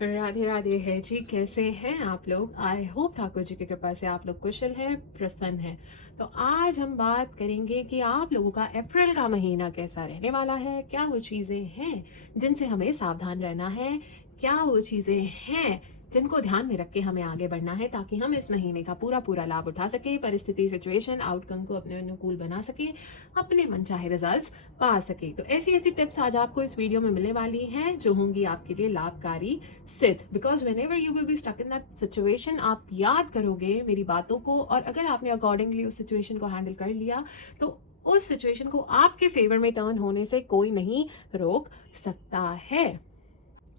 राधे राधे है जी। कैसे हैं आप लोग? आई होप ठाकुर जी की कृपा से आप लोग कुशल हैं, प्रसन्न हैं। तो आज हम बात करेंगे कि आप लोगों का अप्रैल का महीना कैसा रहने वाला है। क्या वो चीज़ें हैं जिनसे हमें सावधान रहना है? क्या वो चीज़ें हैं जिनको ध्यान में रख के हमें आगे बढ़ना है, ताकि हम इस महीने का पूरा पूरा लाभ उठा सके, परिस्थिति, सिचुएशन, आउटकम को अपने अनुकूल बना सके, अपने मनचाहे रिजल्ट्स पा सके। तो ऐसी ऐसी टिप्स आज आपको इस वीडियो में मिलने वाली हैं जो होंगी आपके लिए लाभकारी सिद्ध। Because whenever you will be stuck in that situation, आप याद करोगे मेरी बातों को, और अगर आपने अकॉर्डिंगली उस सिचुएशन को हैंडल कर लिया तो उस सिचुएशन को आपके फेवर में टर्न होने से कोई नहीं रोक सकता है।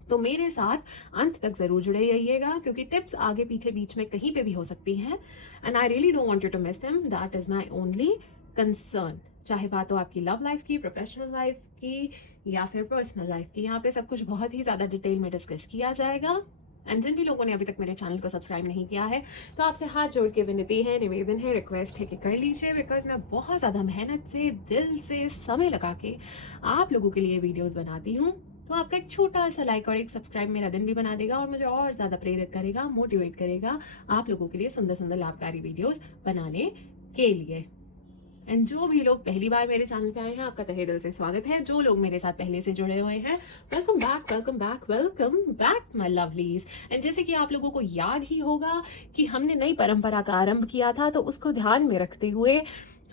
तो मेरे साथ अंत तक जरूर जुड़े रहिएगा, क्योंकि टिप्स आगे पीछे बीच में कहीं पे भी हो सकती हैं, and I really don't want you to miss them. That is my only concern. चाहे बात हो आपकी लव लाइफ की, प्रोफेशनल लाइफ की, या फिर पर्सनल लाइफ की, यहाँ पे सब कुछ बहुत ही ज्यादा डिटेल में डिस्कस किया जाएगा। एंड जिन भी लोगों ने अभी तक मेरे चैनल को सब्सक्राइब नहीं किया है, तो आपसे हाथ जोड़ के विनती है, निवेदन है, रिक्वेस्ट है कि कर लीजिए। बिकॉज मैं बहुत ज़्यादा मेहनत से, दिल से, समय लगा के आप लोगों के लिए वीडियोस बनाती हूँ। तो आपका एक छोटा सा लाइक और एक सब्सक्राइब मेरा दिन भी बना देगा, और मुझे और ज़्यादा प्रेरित करेगा, मोटिवेट करेगा आप लोगों के लिए सुंदर सुंदर लाभकारी वीडियोस बनाने के लिए। एंड जो भी लोग पहली बार मेरे चैनल पे आए हैं, आपका तहे दिल से स्वागत है। जो लोग मेरे साथ पहले से जुड़े हुए हैं, welcome back, welcome back, welcome back my lovelies. And जैसे कि आप लोगों को याद ही होगा कि हमने नई परंपरा का आरंभ किया था, तो उसको ध्यान में रखते हुए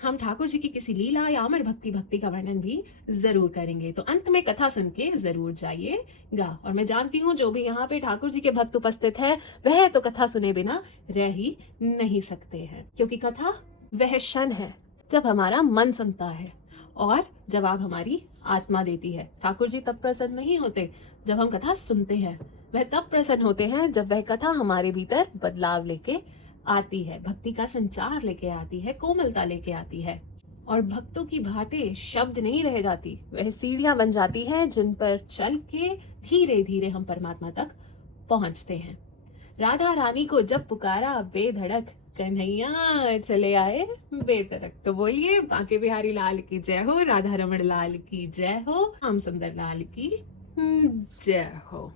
हम ठाकुर जी की किसी लीला या अमर भक्ति का वर्णन भी जरूर करेंगे। तो अंत में कथा सुन के जरूर जाइएगा। और मैं जानती हूँ जो भी यहाँ पे ठाकुर जी के भक्त उपस्थित है, वह तो कथा सुने बिना रह ही नहीं सकते हैं, क्योंकि कथा वह क्षण है जब हमारा मन सुनता है और जवाब हमारी आत्मा देती है। ठाकुर जी तब प्रसन्न नहीं होते जब हम कथा सुनते हैं, वह तब प्रसन्न होते हैं जब वह कथा हमारे भीतर बदलाव लेके आती है, भक्ति का संचार लेके आती है, कोमलता लेके आती है, और भक्तों की बातें शब्द नहीं रह जाती, वह सीढ़ियां बन जाती हैं जिन पर चल के धीरे धीरे हम परमात्मा तक पहुंचते हैं। राधा रानी को जब पुकारा बेधड़क, कन्हैया चले आए बेतरक। तो बोलिए बांके बिहारी लाल की जय हो, राधा रमण लाल की जय हो, श्याम सुंदर लाल की जय हो।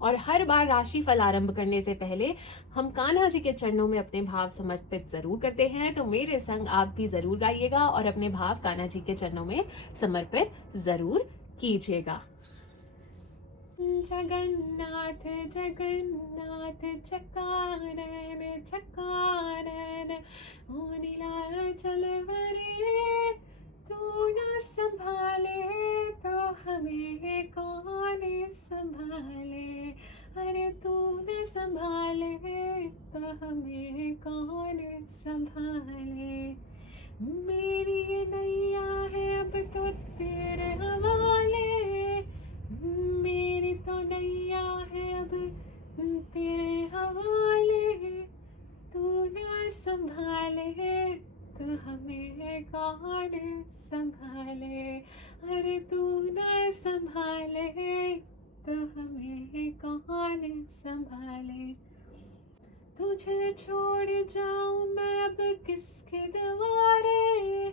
और हर बार राशि फल आरंभ करने से पहले हम कान्हा जी के चरणों में अपने भाव समर्पित जरूर करते हैं। तो मेरे संग आप भी जरूर गाइएगा और अपने भाव कान्हा जी के चरणों में समर्पित जरूर कीजिएगा। जगन्नाथ जगन्नाथ चकानन चकानन, ओ नीलाचल वरे तू न संभाले तो हमें कौन संभाले। अरे तू न संभाले तो हमें कौन संभाले। मेरी ये नैया है अब तो तेरे हवाले, मेरी तो नैया है अब तेरे हवाले। तू ना संभाले तो हमें कौन संभाले। अरे तू ना संभाले तो हमें कौन संभाले। तुझे छोड़ जाऊं मैं अब किसके द्वारे,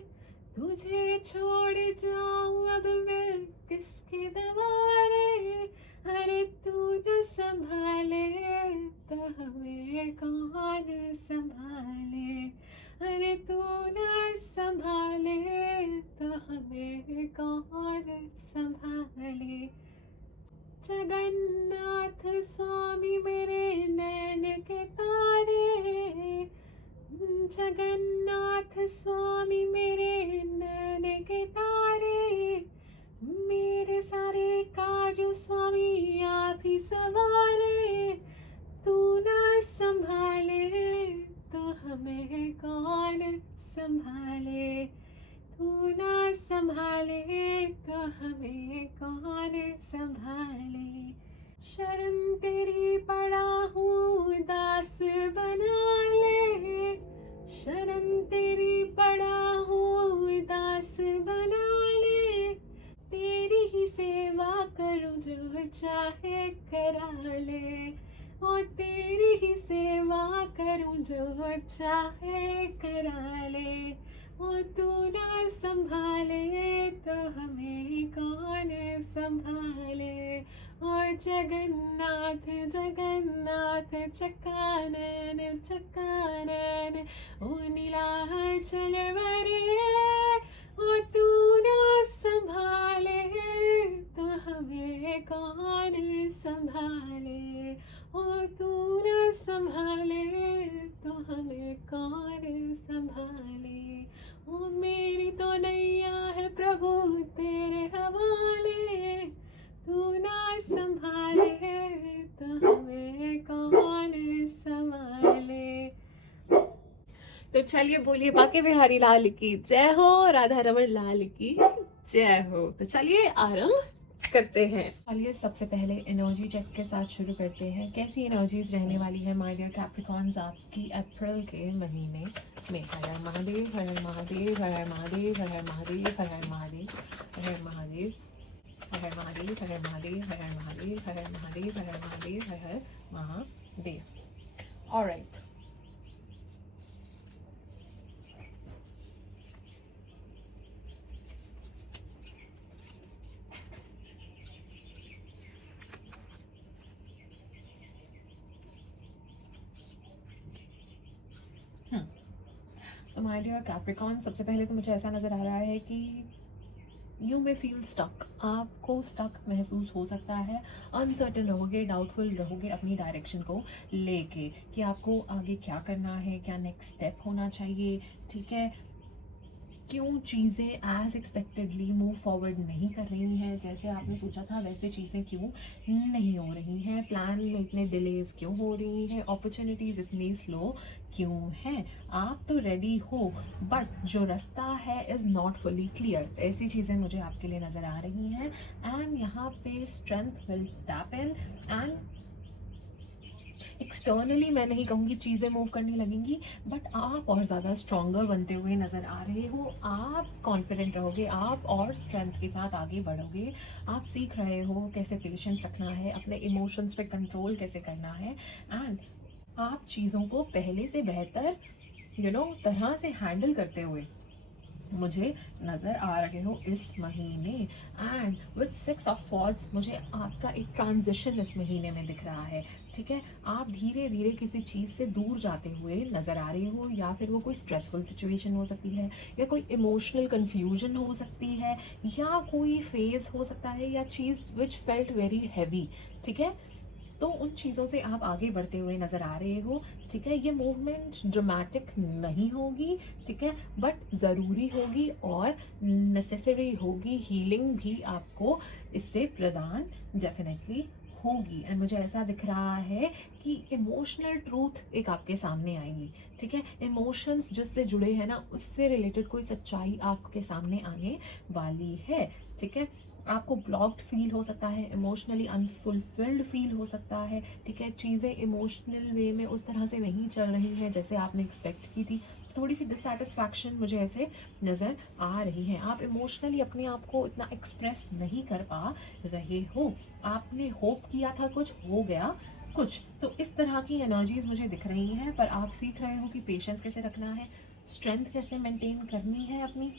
तुझे छोड़ जाऊं अब मैं किसके द्वारे। अरे तू न संभाले तो हमें कौन संभाले। अरे तू न संभाले तो हमें कौन संभाले। जगन्नाथ स्वामी मेरे नैन के तारे, जगन्नाथ स्वामी मेरे नैन के तारे, मेरे सारे काज स्वामी आप ही सवारे। तू ना संभाले तो हमें कौन संभाले। तू ना संभाले तो हमें कौन संभाले। शरण तेरी पड़ा हूँ दास बना ले, शरण तेरी पड़ा हूँ दास बना ले। तेरी ही सेवा करूँ जो चाहे करा ले, और तेरी ही सेवा करूँ जो चाहे करा ले। और तू ना संभाले तो हमें कौन संभाले। और जगन्नाथ जगन्नाथ चक्कानैन चक्कानैन, ओ नीलाचल वरे। और तू ना संभाले तो हमें कौन संभाले। और तू ना संभाले तो हमें कौन संभाले। ओ मेरी तो नैया है प्रभु तेरे हवाले, तू ना संभाले तो हमें कौन संभाले। तो चलिए बोलिए बाके बिहारी लाल की जय हो, राधा रमन लाल की जय हो। तो चलिए आरंभ करते हैं। चलिए सबसे पहले एनर्जी चेक के साथ शुरू करते हैं। कैसी एनर्जीज रहने वाली है माय डियर कैप्रिकॉर्न्स आपकी अप्रैल के महीने में। हर हर महादेव हर हर महादेव हर हर महादेव हर हर महादेव हर हर महादेव हर हर महादेव हर हर महादेव हर हर महादेव हर हर महादेव हर हर महादेव हर हर महादेव हर हर महादेव। ऑलराइट, तो माय डियर कैप्रिकॉर्न सबसे पहले तो मुझे ऐसा नज़र आ रहा है कि यू मे फील स्टक, आपको स्टक महसूस हो सकता है। अनसर्टन रहोगे, डाउटफुल रहोगे अपनी डायरेक्शन को लेके कि आपको आगे क्या करना है, क्या नेक्स्ट स्टेप होना चाहिए। ठीक है, क्यों चीज़ें एज एक्सपेक्टेडली मूव फॉरवर्ड नहीं कर रही हैं, जैसे आपने सोचा था वैसे चीज़ें क्यों नहीं हो रही हैं, प्लान में इतने डिलेज क्यों हो रही हैं, अपॉर्चुनिटीज़ इतनी स्लो क्यों हैं। आप तो रेडी हो बट जो रास्ता है इज़ नॉट फुली क्लियर। ऐसी चीज़ें मुझे आपके लिए नज़र आ रही हैं। एंड यहाँ पे strength will tap in and externally मैं नहीं कहूँगी चीज़ें मूव करने लगेंगी, बट आप और ज़्यादा स्ट्रॉन्गर बनते हुए नज़र आ रहे हो। आप कॉन्फिडेंट रहोगे, आप और स्ट्रेंथ के साथ आगे बढ़ोगे। आप सीख रहे हो कैसे पेशेंस रखना है, अपने इमोशंस पे कंट्रोल कैसे करना है। एंड आप चीज़ों को पहले से बेहतर तरह से हैंडल करते हुए मुझे नज़र आ रहे हो इस महीने। एंड विद 6 ऑफ स्वॉर्ड्स मुझे आपका एक ट्रांजिशन इस महीने में दिख रहा है। ठीक है, आप धीरे धीरे किसी चीज़ से दूर जाते हुए नज़र आ रहे हो, या फिर वो कोई स्ट्रेसफुल सिचुएशन हो सकती है, या कोई इमोशनल कन्फ्यूजन हो सकती है, या कोई फेज हो सकता है, या चीज़ विच फेल्ट वेरी हैवी। ठीक है, तो उन चीज़ों से आप आगे बढ़ते हुए नज़र आ रहे हो। ठीक है, ये मूवमेंट ड्रामेटिक नहीं होगी, ठीक है, बट ज़रूरी होगी और नेसेसरी होगी। हीलिंग भी आपको इससे प्रदान डेफिनेटली होगी। एंड मुझे ऐसा दिख रहा है कि इमोशनल ट्रूथ एक आपके सामने आएगी। ठीक है, इमोशंस जिससे जुड़े हैं ना, उससे रिलेटेड कोई सच्चाई आपके सामने आने वाली है। ठीक है, आपको ब्लॉक्ड फील हो सकता है, इमोशनली अनफुलफिल्ड फील हो सकता है। ठीक है, चीज़ें इमोशनल वे में उस तरह से नहीं चल रही हैं जैसे आपने एक्सपेक्ट की थी। थोड़ी सी डिससेटिस्फैक्शन मुझे ऐसे नज़र आ रही है। आप इमोशनली अपने आप को इतना एक्सप्रेस नहीं कर पा रहे हो। आपने होप किया था कुछ हो गया कुछ, तो इस तरह की एनर्जीज मुझे दिख रही हैं। पर आप सीख रहे हो कि पेशेंस कैसे रखना है, स्ट्रेंथ कैसे मेंटेन करनी है अपनी।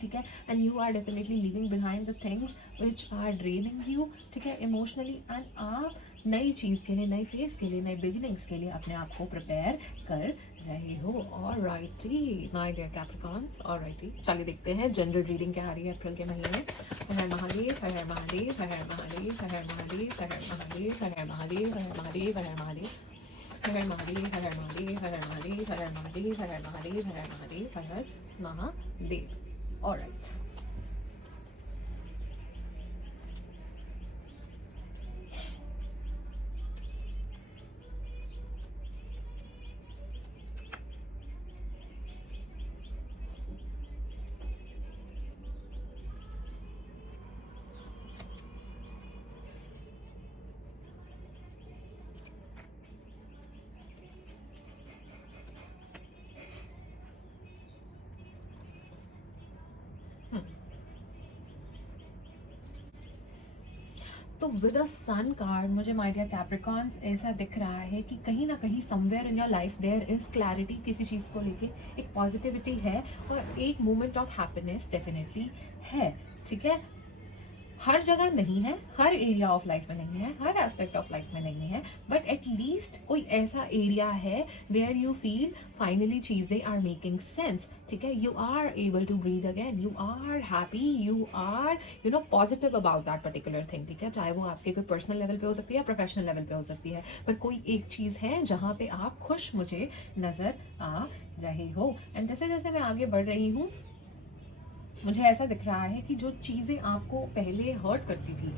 ठीक है, and you are definitely living behind the things which are draining you. ठीक है, इमोशनली। एंड आप नई चीज़ के लिए, नई फेज के लिए, नए बिगिनिंग्स के लिए अपने आप को प्रिपेयर कर रहे हो। और राइटी माय डियर कैप्रिकॉर्न्स, और राइटी चलिए देखते हैं जनरल रीडिंग क्या आ रही है अप्रैल के महीने। हर हर महादेव हर हर महादेव हर हर महादेव हर हर महादेव हर हर महादेव हर हर महादेव हर हर महादेव हर हर महादेव हर हर महादेव हर हर महादेव हर हर महादेव हर हर महादेव हर हर महादेव हर हर महादेव हर हर महादेव। All right. तो विद अ सन कार्ड मुझे माय डियर कैप्रिकॉन्स ऐसा दिख रहा है कि कहीं ना कहीं somewhere in your life there is clarity, किसी चीज़ को लेके एक पॉजिटिविटी है और एक मोमेंट ऑफ हैप्पीनेस डेफिनेटली है। ठीक है, हर जगह नहीं है, हर एरिया ऑफ लाइफ में नहीं है, हर एस्पेक्ट ऑफ लाइफ में नहीं है, बट एट लीस्ट कोई ऐसा एरिया है वेयर यू फील फाइनली चीज़ें आर मेकिंग सेंस। ठीक है, you are able to breathe again, you are happy, you are positive about that particular thing. ठीक है, चाहे वो आपके कोई पर्सनल लेवल पे हो सकती है या प्रोफेशनल लेवल पे हो सकती है, पर कोई एक चीज़ है जहाँ पे आप खुश मुझे नज़र आ रहे हो। एंड जैसे जैसे मैं आगे बढ़ रही हूँ मुझे ऐसा दिख रहा है कि जो चीज़ें आपको पहले हर्ट करती थी,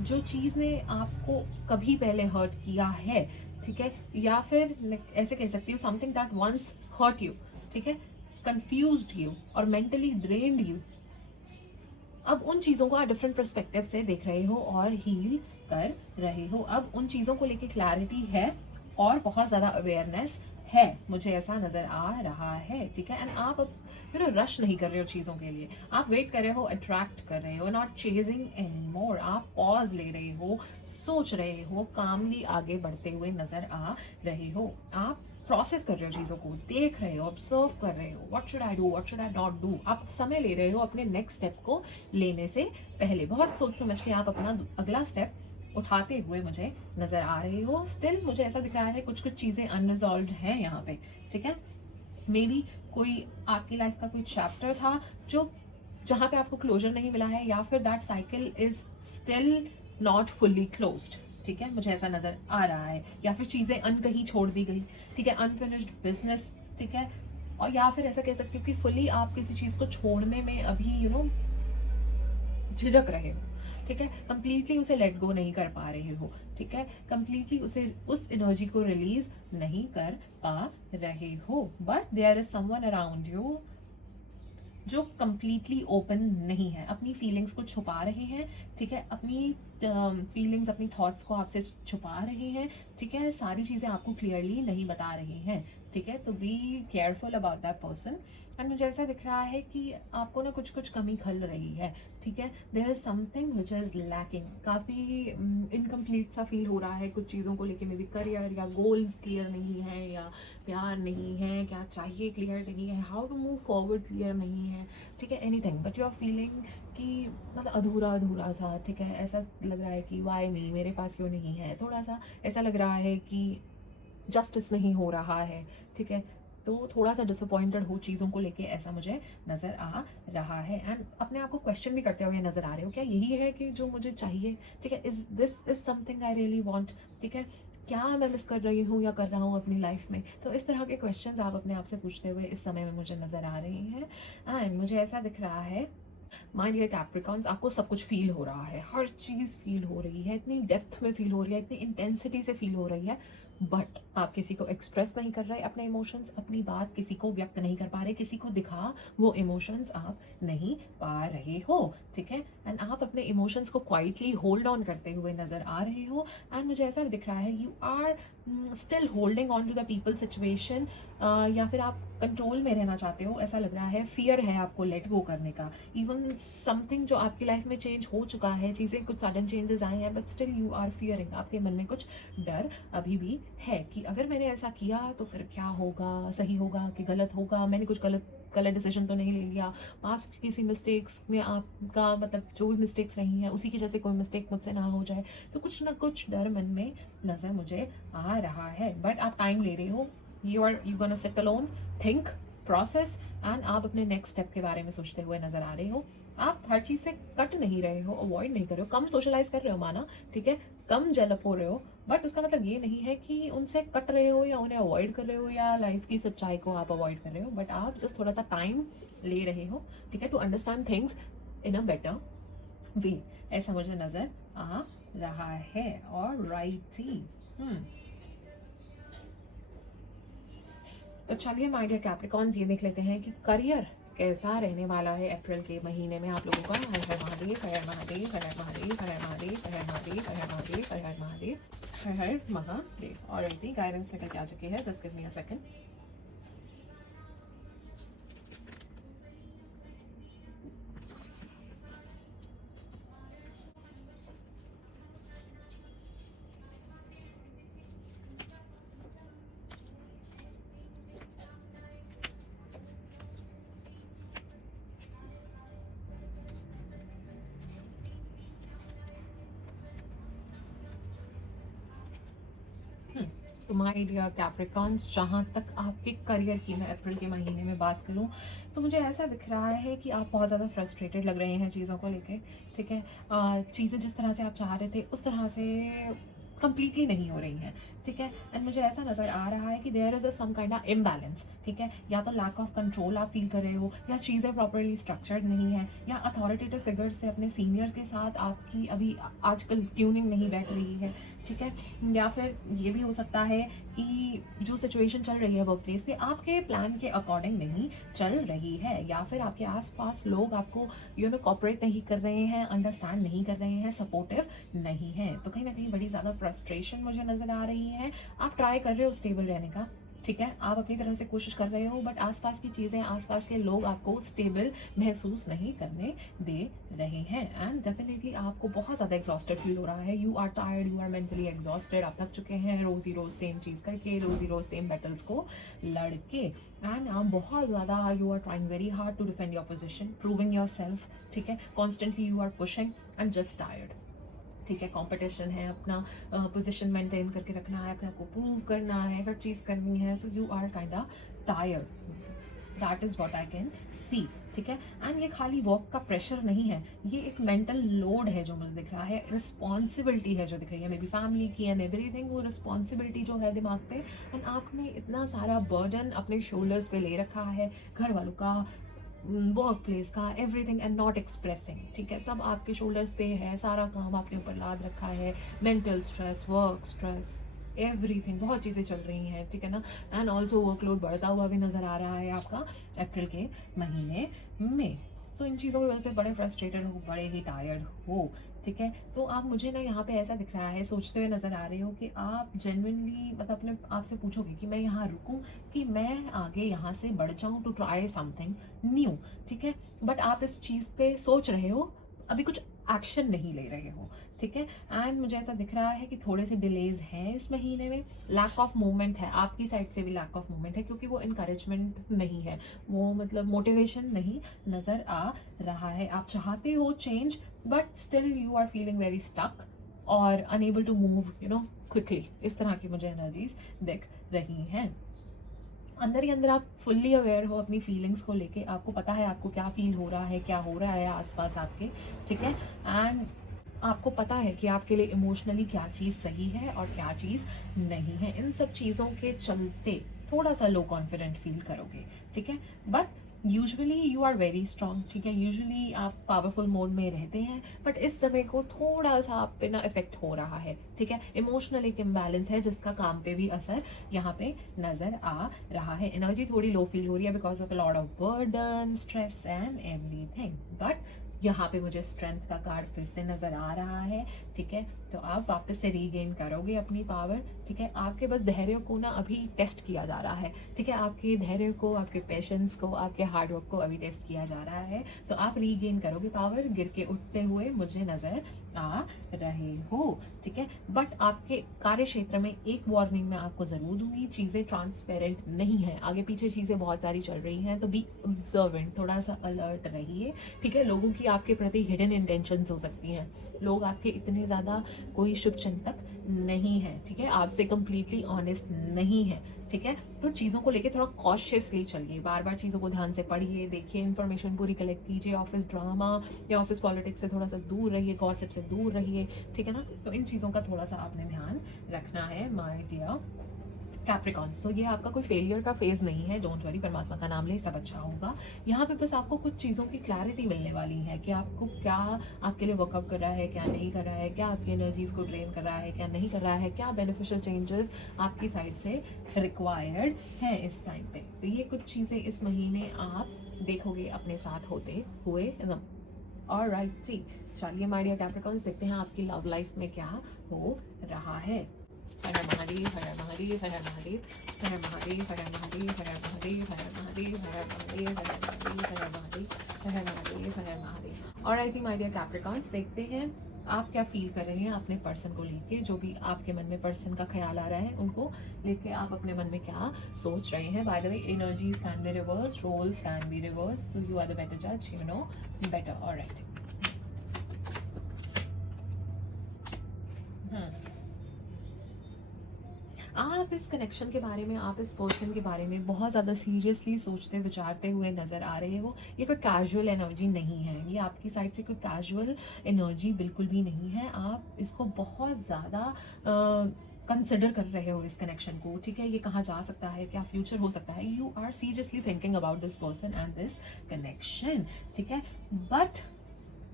जो चीज़ ने आपको कभी पहले हर्ट किया है, ठीक है, या फिर ऐसे कह सकती हूँ something that once hurt you, ठीक है, कंफ्यूज्ड यू और मेंटली ड्रेन्ड यू, अब उन चीज़ों को आप डिफरेंट पर्सपेक्टिव से देख रहे हो और हील कर रहे हो। अब उन चीज़ों को लेके क्लैरिटी है और बहुत ज़्यादा अवेयरनेस है, मुझे ऐसा नज़र आ रहा है। ठीक है, एंड आप अब रश नहीं कर रहे हो चीज़ों के लिए, आप वेट कर रहे हो, अट्रैक्ट कर रहे हो, नॉट चेजिंग एनी मोर। आप पॉज ले रहे हो, सोच रहे हो, कामली आगे बढ़ते हुए नज़र आ रहे हो। आप प्रोसेस कर रहे हो चीज़ों को, देख रहे हो, ऑब्जर्व कर रहे हो, what should I do, what should I not do. आप समय ले रहे हो अपने नेक्स्ट स्टेप को लेने से पहले, बहुत सोच समझ के आप अपना अगला स्टेप उठाते हुए मुझे नजर आ रही हो। स्टिल मुझे ऐसा दिख रहा है कुछ कुछ चीज़ें अनरिजॉल्व हैं यहाँ पे। ठीक है, मे बी कोई आपकी लाइफ का कोई चैप्टर था जो जहाँ पे आपको क्लोजर नहीं मिला है, या फिर that cycle is still not fully closed. ठीक है, मुझे ऐसा नजर आ रहा है, या फिर चीज़ें अनकहीं छोड़ दी गई। ठीक है, अनफिनिश्ड बिजनेस। ठीक है, और या फिर ऐसा कह सकती हूँ कि फुली आप किसी चीज़ को छोड़ने में अभी झिझक रहे हो। ठीक है, कंप्लीटली उसे लेट गो नहीं कर पा रहे हो। ठीक है, कंप्लीटली उसे उस एनर्जी को रिलीज नहीं कर पा रहे हो, but there is someone around you जो कंप्लीटली ओपन नहीं है, अपनी फीलिंग्स को छुपा रहे हैं। ठीक है, अपनी फीलिंग्स अपनी थॉट्स को आपसे छुपा रहे हैं। ठीक है, सारी चीज़ें आपको क्लियरली नहीं बता रहे हैं। ठीक है, तो be careful about that person. And मुझे ऐसा दिख रहा है कि आपको ना कुछ कुछ कमी खल रही है। ठीक है, there is something which is lacking, काफ़ी इनकम्प्लीट सा फील हो रहा है कुछ चीज़ों को लेके। मे बी करियर या गोल्स क्लियर नहीं है, या प्यार नहीं है, क्या चाहिए क्लियर नहीं है, how to move forward clear नहीं है। ठीक है, anything, but you are feeling कि मतलब अधूरा अधूरा सा। ठीक है, ऐसा लग रहा है कि वाई मी, मेरे पास क्यों नहीं है। थोड़ा सा ऐसा लग रहा है कि जस्टिस नहीं हो रहा है। ठीक है, तो थोड़ा सा डिसअपॉइंटेड हो चीज़ों को लेके, ऐसा मुझे नज़र आ रहा है। एंड अपने आप को क्वेश्चन भी करते हुए नज़र आ रहे हो, क्या यही है कि जो मुझे चाहिए। ठीक है, is this is something I really want. ठीक है, क्या मैं मिस कर रही हूँ या कर रहा हूँ अपनी लाइफ में। तो इस तरह के क्वेश्चंस आप अपने आप से पूछते हुए इस समय में मुझे नज़र आ रही हैं। एंड मुझे ऐसा दिख रहा है माय डियर कैप्रिकॉन्स, आपको सब कुछ फील हो रहा है, हर चीज़ फील हो रही है, इतनी डेप्थ में फील हो रही है, इतनी इंटेंसिटी से फील हो रही है, बट आप किसी को एक्सप्रेस नहीं कर रहे अपने इमोशंस, अपनी बात किसी को व्यक्त नहीं कर पा रहे, किसी को दिखा वो इमोशंस आप नहीं पा रहे हो। ठीक है, एंड आप अपने इमोशंस को क्वाइटली होल्ड ऑन करते हुए नज़र आ रहे हो। एंड मुझे ऐसा दिख रहा है you are still holding on to the people situation, या फिर आप कंट्रोल में रहना चाहते हो, ऐसा लग रहा है। फियर है आपको लेट गो करने का, इवन समथिंग जो आपकी लाइफ में चेंज हो चुका है, चीज़ें कुछ सडन चेंजेस आए हैं, but still you are fearing. आपके मन में कुछ डर अभी भी है कि अगर मैंने ऐसा किया तो फिर क्या होगा, सही होगा कि गलत होगा, मैंने कुछ गलत डिसीजन तो नहीं ले लिया, पास्ट किसी मिस्टेक्स में आपका मतलब जो भी मिस्टेक्स रही हैं उसी की जैसे कोई मिस्टेक मुझसे ना हो जाए। तो कुछ ना कुछ डर मन में नज़र मुझे आ रहा है, बट आप टाइम ले रहे हो। You gonna sit alone, think, process, and आप अपने नेक्स्ट स्टेप के बारे में सोचते हुए नजर आ रहे हो। आप हर चीज़ से कट नहीं रहे हो, अवॉइड नहीं कर रहे हो, कम सोशलाइज कर रहे हो माना। ठीक है, कम जेलअप हो रहे हो, बट उसका मतलब ये नहीं है कि उनसे कट रहे हो या उन्हें अवॉइड कर रहे हो या लाइफ की सच्चाई को आप अवॉइड कर रहे हो, बट आप जस्ट थोड़ा सा टाइम ले रहे हो। ठीक है, to understand things in a better way, ऐसा मुझे नज़र आ रहा है। और राइट ही तो चलिए माय डियर कैप्रिकॉन्स, ये देख लेते हैं कि करियर कैसा रहने वाला है अप्रैल के महीने में आप लोगों का। हर हर महादेव, हर हर महादेव, हर हर महादेव, हर हर महादेव, हर हर महादेव, हर हर महादेव, हर हर महादेव, हर हर महादेव। और जी गाइडेंस निकल के आ चुकी है, just give me a second. तो माय डियर कैप्रिकॉन्स, जहाँ तक आपके करियर की मैं अप्रैल के महीने में बात करूँ तो मुझे ऐसा दिख रहा है कि आप बहुत ज़्यादा फ्रस्ट्रेटेड लग रहे हैं चीज़ों को लेके। ठीक है, चीज़ें जिस तरह से आप चाह रहे थे उस तरह से कंप्लीटली नहीं हो रही हैं। ठीक है, एंड मुझे ऐसा नज़र आ रहा है कि there is a some kind of imbalance. ठीक है, या तो लैक ऑफ कंट्रोल आप फील कर रहे हो, या चीज़ें प्रॉपरली स्ट्रक्चर्ड नहीं है, या अथॉरिटेटिव फिगर से अपने सीनियर के साथ आपकी अभी आजकल ट्यूनिंग नहीं बैठ रही है। ठीक है, या फिर ये भी हो सकता है कि जो सिचुएशन चल रही है वर्क प्लेस पे आपके प्लान के अकॉर्डिंग नहीं चल रही है, या फिर आपके आसपास लोग आपको कॉपरेट नहीं कर रहे हैं, अंडरस्टैंड नहीं कर रहे हैं, सपोर्टिव नहीं है। तो कहीं ना कहीं बड़ी ज़्यादा फ्रस्ट्रेशन मुझे नज़र आ रही है। आप ट्राई कर रहे हो स्टेबल रहने का, ठीक है, आप अपनी तरफ से कोशिश कर रहे हो, बट आसपास की चीज़ें, आसपास के लोग आपको स्टेबल महसूस नहीं करने दे रहे हैं। एंड डेफिनेटली आपको बहुत ज़्यादा एग्जॉस्टेड फील हो रहा है। You are tired, you are mentally exhausted. आप थक चुके हैं रोज़ ही रोज़ सेम चीज़ करके, रोज़ ही रोज़ सेम बैटल्स को लड़के। एंड आप बहुत ज़्यादा you are trying very hard to defend your position, proving yourself. ठीक है, constantly you are pushing and just tired. ठीक है, कंपटीशन है, अपना पोजीशन मेंटेन करके रखना है, अपने आप को प्रूव करना है, हर चीज़ करनी है। So you are kind of tired, that is what I can see. ठीक है, एंड ये खाली वर्क का प्रेशर नहीं है, ये एक मेंटल लोड है जो मुझे दिख रहा है, रिस्पॉन्सिबिलिटी है जो दिख रही है, मे बी फैमिली की एंड एवरीथिंग। वो रिस्पॉन्सिबिलिटी जो है दिमाग पे, एंड आपने इतना सारा बर्डन अपने शोल्डर्स पे ले रखा है, घर वालों का, वर्क प्लेस का, एवरीथिंग, एंड नॉट एक्सप्रेसिंग। ठीक है, सब आपके शोल्डर्स पे है, सारा काम आपने ऊपर लाद रखा है, mental stress, work stress, everything, बहुत चीज़ें चल रही हैं। ठीक है ना, एंड ऑल्सो वर्कलोड बढ़ता हुआ भी नज़र आ रहा है आपका अप्रैल के महीने में। सो इन चीज़ों की वजह से बड़े फ्रस्ट्रेटेड हो, बड़े ही टायर्ड हो। ठीक है, तो आप, मुझे ना यहाँ पे ऐसा दिख रहा है, सोचते हुए नज़र आ रहे हो कि आप जेन्युइनली मतलब अपने आप से पूछोगे कि मैं यहाँ रुकूँ कि मैं आगे यहाँ से बढ़ जाऊँ, टू ट्राई समथिंग न्यू। ठीक है, बट आप इस चीज़ पे सोच रहे हो, अभी कुछ एक्शन नहीं ले रहे हो। ठीक है, एंड मुझे ऐसा दिख रहा है कि थोड़े से डिलेज हैं इस महीने में, लैक ऑफ मूवमेंट है, आपकी साइड से भी लैक ऑफ मूवमेंट है, क्योंकि वो इनकरेजमेंट नहीं है, वो मतलब मोटिवेशन नहीं नज़र आ रहा है। आप चाहते हो change, but still you are feeling very stuck और अनेबल टू मूव क्विकली। इस तरह की मुझे एनर्जीज दिख रही हैं। अंदर ही अंदर आप फुल्ली अवेयर हो अपनी फीलिंग्स को लेके, आपको पता है आपको क्या फील हो रहा है, क्या हो रहा है आसपास आपके। ठीक है, एंड आपको पता है कि आपके लिए इमोशनली क्या चीज़ सही है और क्या चीज़ नहीं है। इन सब चीज़ों के चलते थोड़ा सा लो कॉन्फिडेंट फील करोगे। ठीक है, but usually you are very strong. ठीक है, यूजुअली आप पावरफुल मोड में रहते हैं, बट इस समय को थोड़ा सा आप पे ना इफेक्ट हो रहा है। ठीक है, इमोशनल एक इम्बैलेंस है जिसका काम पे भी असर यहाँ पे नजर आ रहा है। एनर्जी थोड़ी लो फील हो रही है because of a lot of burden, stress and everything, but यहाँ पे मुझे स्ट्रेंथ का कार्ड फिर से नज़र आ रहा है। ठीक है, तो आप वापस से रीगेन करोगे अपनी पावर। ठीक है, आपके बस धैर्य को ना अभी टेस्ट किया जा रहा है। ठीक है, आपके धैर्य को, आपके पेशेंस को, आपके हार्डवर्क को अभी टेस्ट किया जा रहा है, तो आप रीगेन करोगे पावर, गिर के उठते हुए मुझे नज़र आ रहे हो। ठीक है, बट आपके कार्य क्षेत्र में एक वार्निंग मैं आपको ज़रूर दूंगी, चीज़ें ट्रांसपेरेंट नहीं है, आगे पीछे चीज़ें बहुत सारी चल रही हैं, तो बी ऑब्जर्वेंट, थोड़ा सा अलर्ट रहिए। ठीक है, लोगों की आपके प्रति हिडन इंटेंशंस हो सकती हैं, लोग आपके इतने ज़्यादा कोई शुभ चिंतक नहीं है। ठीक है, आपसे कंप्लीटली ऑनेस्ट नहीं है। ठीक है, तो चीज़ों को लेके थोड़ा कॉशियसली चलिए, बार बार चीज़ों को ध्यान से पढ़िए, देखिए, इन्फॉर्मेशन पूरी कलेक्ट कीजिए, ऑफिस ड्रामा या ऑफिस पॉलिटिक्स से थोड़ा सा दूर रहिए, गॉसिप से दूर रहिए। ठीक है ना, तो इन चीज़ों का थोड़ा सा आपने ध्यान रखना है माय डियर कैप्रिकॉन्स। तो ये आपका कोई फेलियर का फेज नहीं है, डोंट वरी, परमात्मा का नाम ले, सब अच्छा होगा। यहाँ पे बस आपको कुछ चीज़ों की क्लैरिटी मिलने वाली है कि आपको क्या आपके लिए वर्कआउट कर रहा है, क्या नहीं कर रहा है, क्या आपकी एनर्जीज को ड्रेन कर रहा है, क्या नहीं कर रहा है, क्या बेनिफिशियल चेंजेस आपकी साइड से रिक्वायर्ड है इस टाइम पे। तो ये कुछ चीज़ें इस महीने आप देखोगे अपने साथ होते हुए एकदम। और राइट जी, चलिए माय डियर कैप्रिकॉन्स, देखते हैं आपकी लव लाइफ में क्या हो रहा है। हर हर महादेव, हर हर महादेव, हर हर महादेव, हर हर महादेव, हर हर महादेव, हर हर महादेव, हर हर महादेव, हर हर महादेव, हर हर महादेव, हर हर महादेव, हर हर महादेव, हर हर महादेव। ऑलराइट जी माय डियर कैप्रिकॉन्स, देखते हैं आप क्या फील कर रहे हैं अपने पर्सन को लेके, जो भी आपके मन में पर्सन का ख्याल आ रहा है उनको लेके आप अपने मन में क्या सोच रहे हैं। By the way, energies can be reverse, roles can be reverse, so you are the better जज, यू नो बेटर। ऑलराइट, आप इस कनेक्शन के बारे में, आप इस पर्सन के बारे में बहुत ज़्यादा सीरियसली सोचते विचारते हुए नज़र आ रहे हो। ये कोई कैजुअल एनर्जी नहीं है, ये आपकी साइड से कोई कैजुअल एनर्जी बिल्कुल भी नहीं है। आप इसको बहुत ज़्यादा कंसिडर कर रहे हो इस कनेक्शन को, ठीक है। ये कहाँ जा सकता है, क्या फ्यूचर हो सकता है, you are seriously thinking about this person and this connection, ठीक है। बट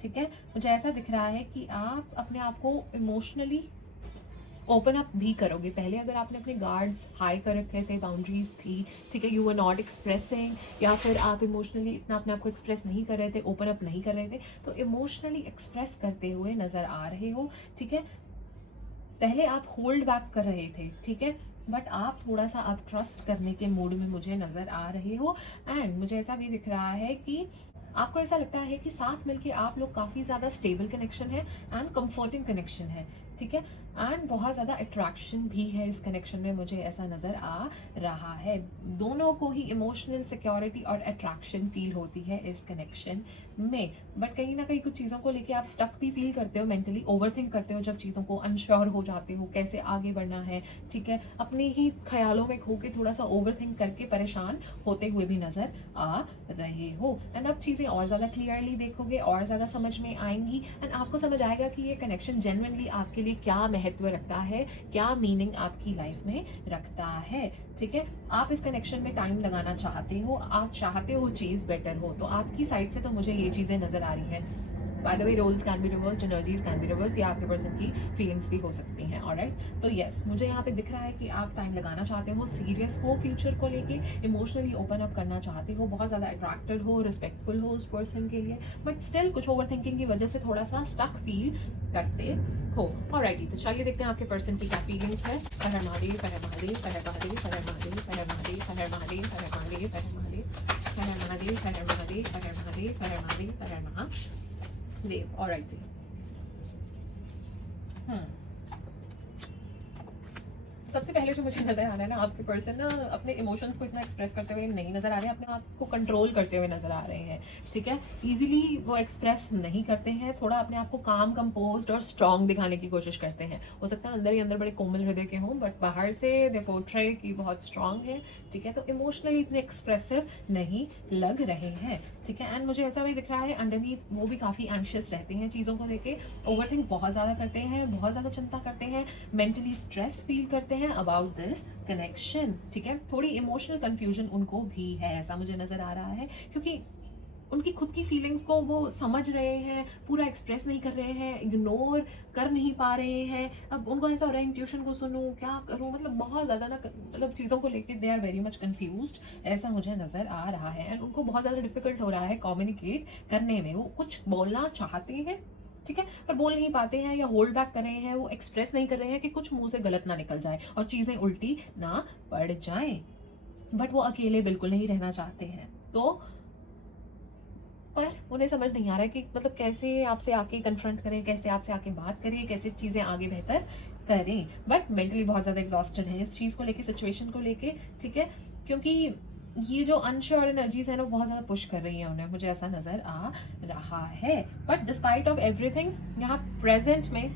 ठीक है, मुझे ऐसा दिख रहा है कि आप अपने आप को इमोशनली ओपन अप भी करोगे। पहले अगर आपने अपने गार्ड्स हाई कर रखे थे, बाउंड्रीज थी, ठीक है, यू वर नॉट एक्सप्रेसिंग, या फिर आप इमोशनली इतना अपने आप को एक्सप्रेस नहीं कर रहे थे, ओपन अप नहीं कर रहे थे, तो इमोशनली एक्सप्रेस करते हुए नज़र आ रहे हो, ठीक है। पहले आप होल्ड बैक कर रहे थे, ठीक है, बट आप थोड़ा सा आप ट्रस्ट करने के मूड में मुझे नज़र आ रहे हो। एंड मुझे ऐसा भी दिख रहा है कि आपको ऐसा लगता है कि साथ मिलके आप लोग काफ़ी ज़्यादा स्टेबल कनेक्शन है एंड कंफर्टिंग कनेक्शन है, ठीक है। एंड बहुत ज़्यादा अट्रैक्शन भी है इस कनेक्शन में, मुझे ऐसा नज़र आ रहा है। दोनों को ही इमोशनल सिक्योरिटी और अट्रैक्शन फील होती है इस कनेक्शन में। बट कहीं ना कहीं कुछ चीज़ों को लेके आप स्टक भी फील करते हो, मेंटली ओवरथिंक करते हो जब चीज़ों को, अनश्योर हो जाते हो कैसे आगे बढ़ना है, ठीक है। अपने ही ख्यालों में खो के थोड़ा सा ओवरथिंक करके परेशान होते हुए भी नज़र आ रहे हो। एंड अब चीज़ें और ज़्यादा क्लियरली देखोगे, और ज़्यादा समझ में आएंगी, एंड आपको समझ आएगा कि ये कनेक्शन जेन्युइनली आपके लिए क्या महत्व रखता है, क्या मीनिंग आपकी लाइफ में रखता है, ठीक है। आप इस कनेक्शन में टाइम लगाना चाहते हो, आप चाहते हो चीज़ बेटर हो, तो आपकी साइड से तो मुझे ये चीज़ें नज़र आ रही हैं। By the way, roles can be reversed, energies can be reverse, या आपके पर्सन की फीलिंग्स भी हो सकती हैं, ऑलराइट। तो यस, मुझे यहाँ पे दिख रहा है कि आप टाइम लगाना चाहते हो, सीरियस हो फ्यूचर को लेके, इमोशनली ओपन अप करना चाहते हो, बहुत ज़्यादा अट्रैक्टेड हो, रिस्पेक्टफुल हो उस पर्सन के लिए, बट स्टिल कुछ ओवर थिंकिंग की वजह से थोड़ा सा स्टक फील करते हो। ऑलराइट, तो चलिए देखते हैं आपके पर्सन की क्या फीलिंग्स है। हर हर महादेव, हर हर महादेव, हर हर महादेव, हर हर महादेव, हर हर महादेव, हर हर महादेव, हर हर महादेव, हर हर महादेव, हर हर महादेव, हर हर महादेव, हर हर महादेव, हर हर महादेव, हर हर महादेव। ऑलराइट जी। सबसे पहले जो मुझे नजर आ रहा है ना, आपके पर्सन ना अपने इमोशंस को इतना एक्सप्रेस करते हुए नहीं नजर आ रहे हैं, अपने आप को कंट्रोल करते हुए नजर आ रहे हैं, ठीक है। इजीली वो एक्सप्रेस नहीं करते हैं, थोड़ा अपने आप को काम, कंपोज्ड और स्ट्रांग दिखाने की कोशिश करते हैं। हो सकता है अंदर ही अंदर बड़े कोमल हृदय के हों, बट बाहर से दे पोर्ट्रे की बहुत स्ट्रांग है, ठीक है। तो इमोशनली इतने एक्सप्रेसिव नहीं लग रहे हैं, ठीक है। एंड मुझे ऐसा भी दिख रहा है अंडरनीथ वो भी काफ़ी एंशियस रहते हैं चीज़ों को लेके, ओवरथिंक बहुत ज़्यादा करते हैं, बहुत ज़्यादा चिंता करते हैं, मेंटली स्ट्रेस फील करते हैं अबाउट दिस कनेक्शन, ठीक है। थोड़ी इमोशनल कंफ्यूजन उनको भी है, ऐसा मुझे नज़र आ रहा है, क्योंकि उनकी खुद की फीलिंग्स को वो समझ रहे हैं, पूरा एक्सप्रेस नहीं कर रहे हैं, इग्नोर कर नहीं पा रहे हैं। अब उनको ऐसा हो रहा है इंट्यूशन को सुनूं, क्या करूं, मतलब बहुत ज़्यादा ना, मतलब चीज़ों को लेके they are very much confused, ऐसा मुझे नज़र आ रहा है। एंड उनको बहुत ज़्यादा डिफिकल्ट हो रहा है कम्युनिकेट करने में। वो कुछ बोलना चाहते हैं, ठीक है, पर बोल नहीं पाते हैं, या होल्ड बैक कर रहे हैं, वो एक्सप्रेस नहीं कर रहे हैं कि कुछ मुंह से गलत ना निकल जाए और चीज़ें उल्टी ना पड़ जाएं। बट वो अकेले बिल्कुल नहीं रहना चाहते हैं, तो पर उन्हें समझ नहीं आ रहा है कि मतलब कैसे आपसे आके कन्फ्रंट करें, कैसे आपसे आके बात करें, कैसे चीज़ें आगे बेहतर करें। बट मेंटली बहुत ज़्यादा एग्जॉस्टेड है इस चीज़ को लेके, सिचुएशन को लेके, ठीक है, क्योंकि ये जो अनश्योर एनर्जीज है ना, बहुत ज़्यादा पुश कर रही है उन्हें, मुझे ऐसा नज़र आ रहा है। बट डिस्पाइट ऑफ एवरीथिंग, यहाँ प्रेजेंट में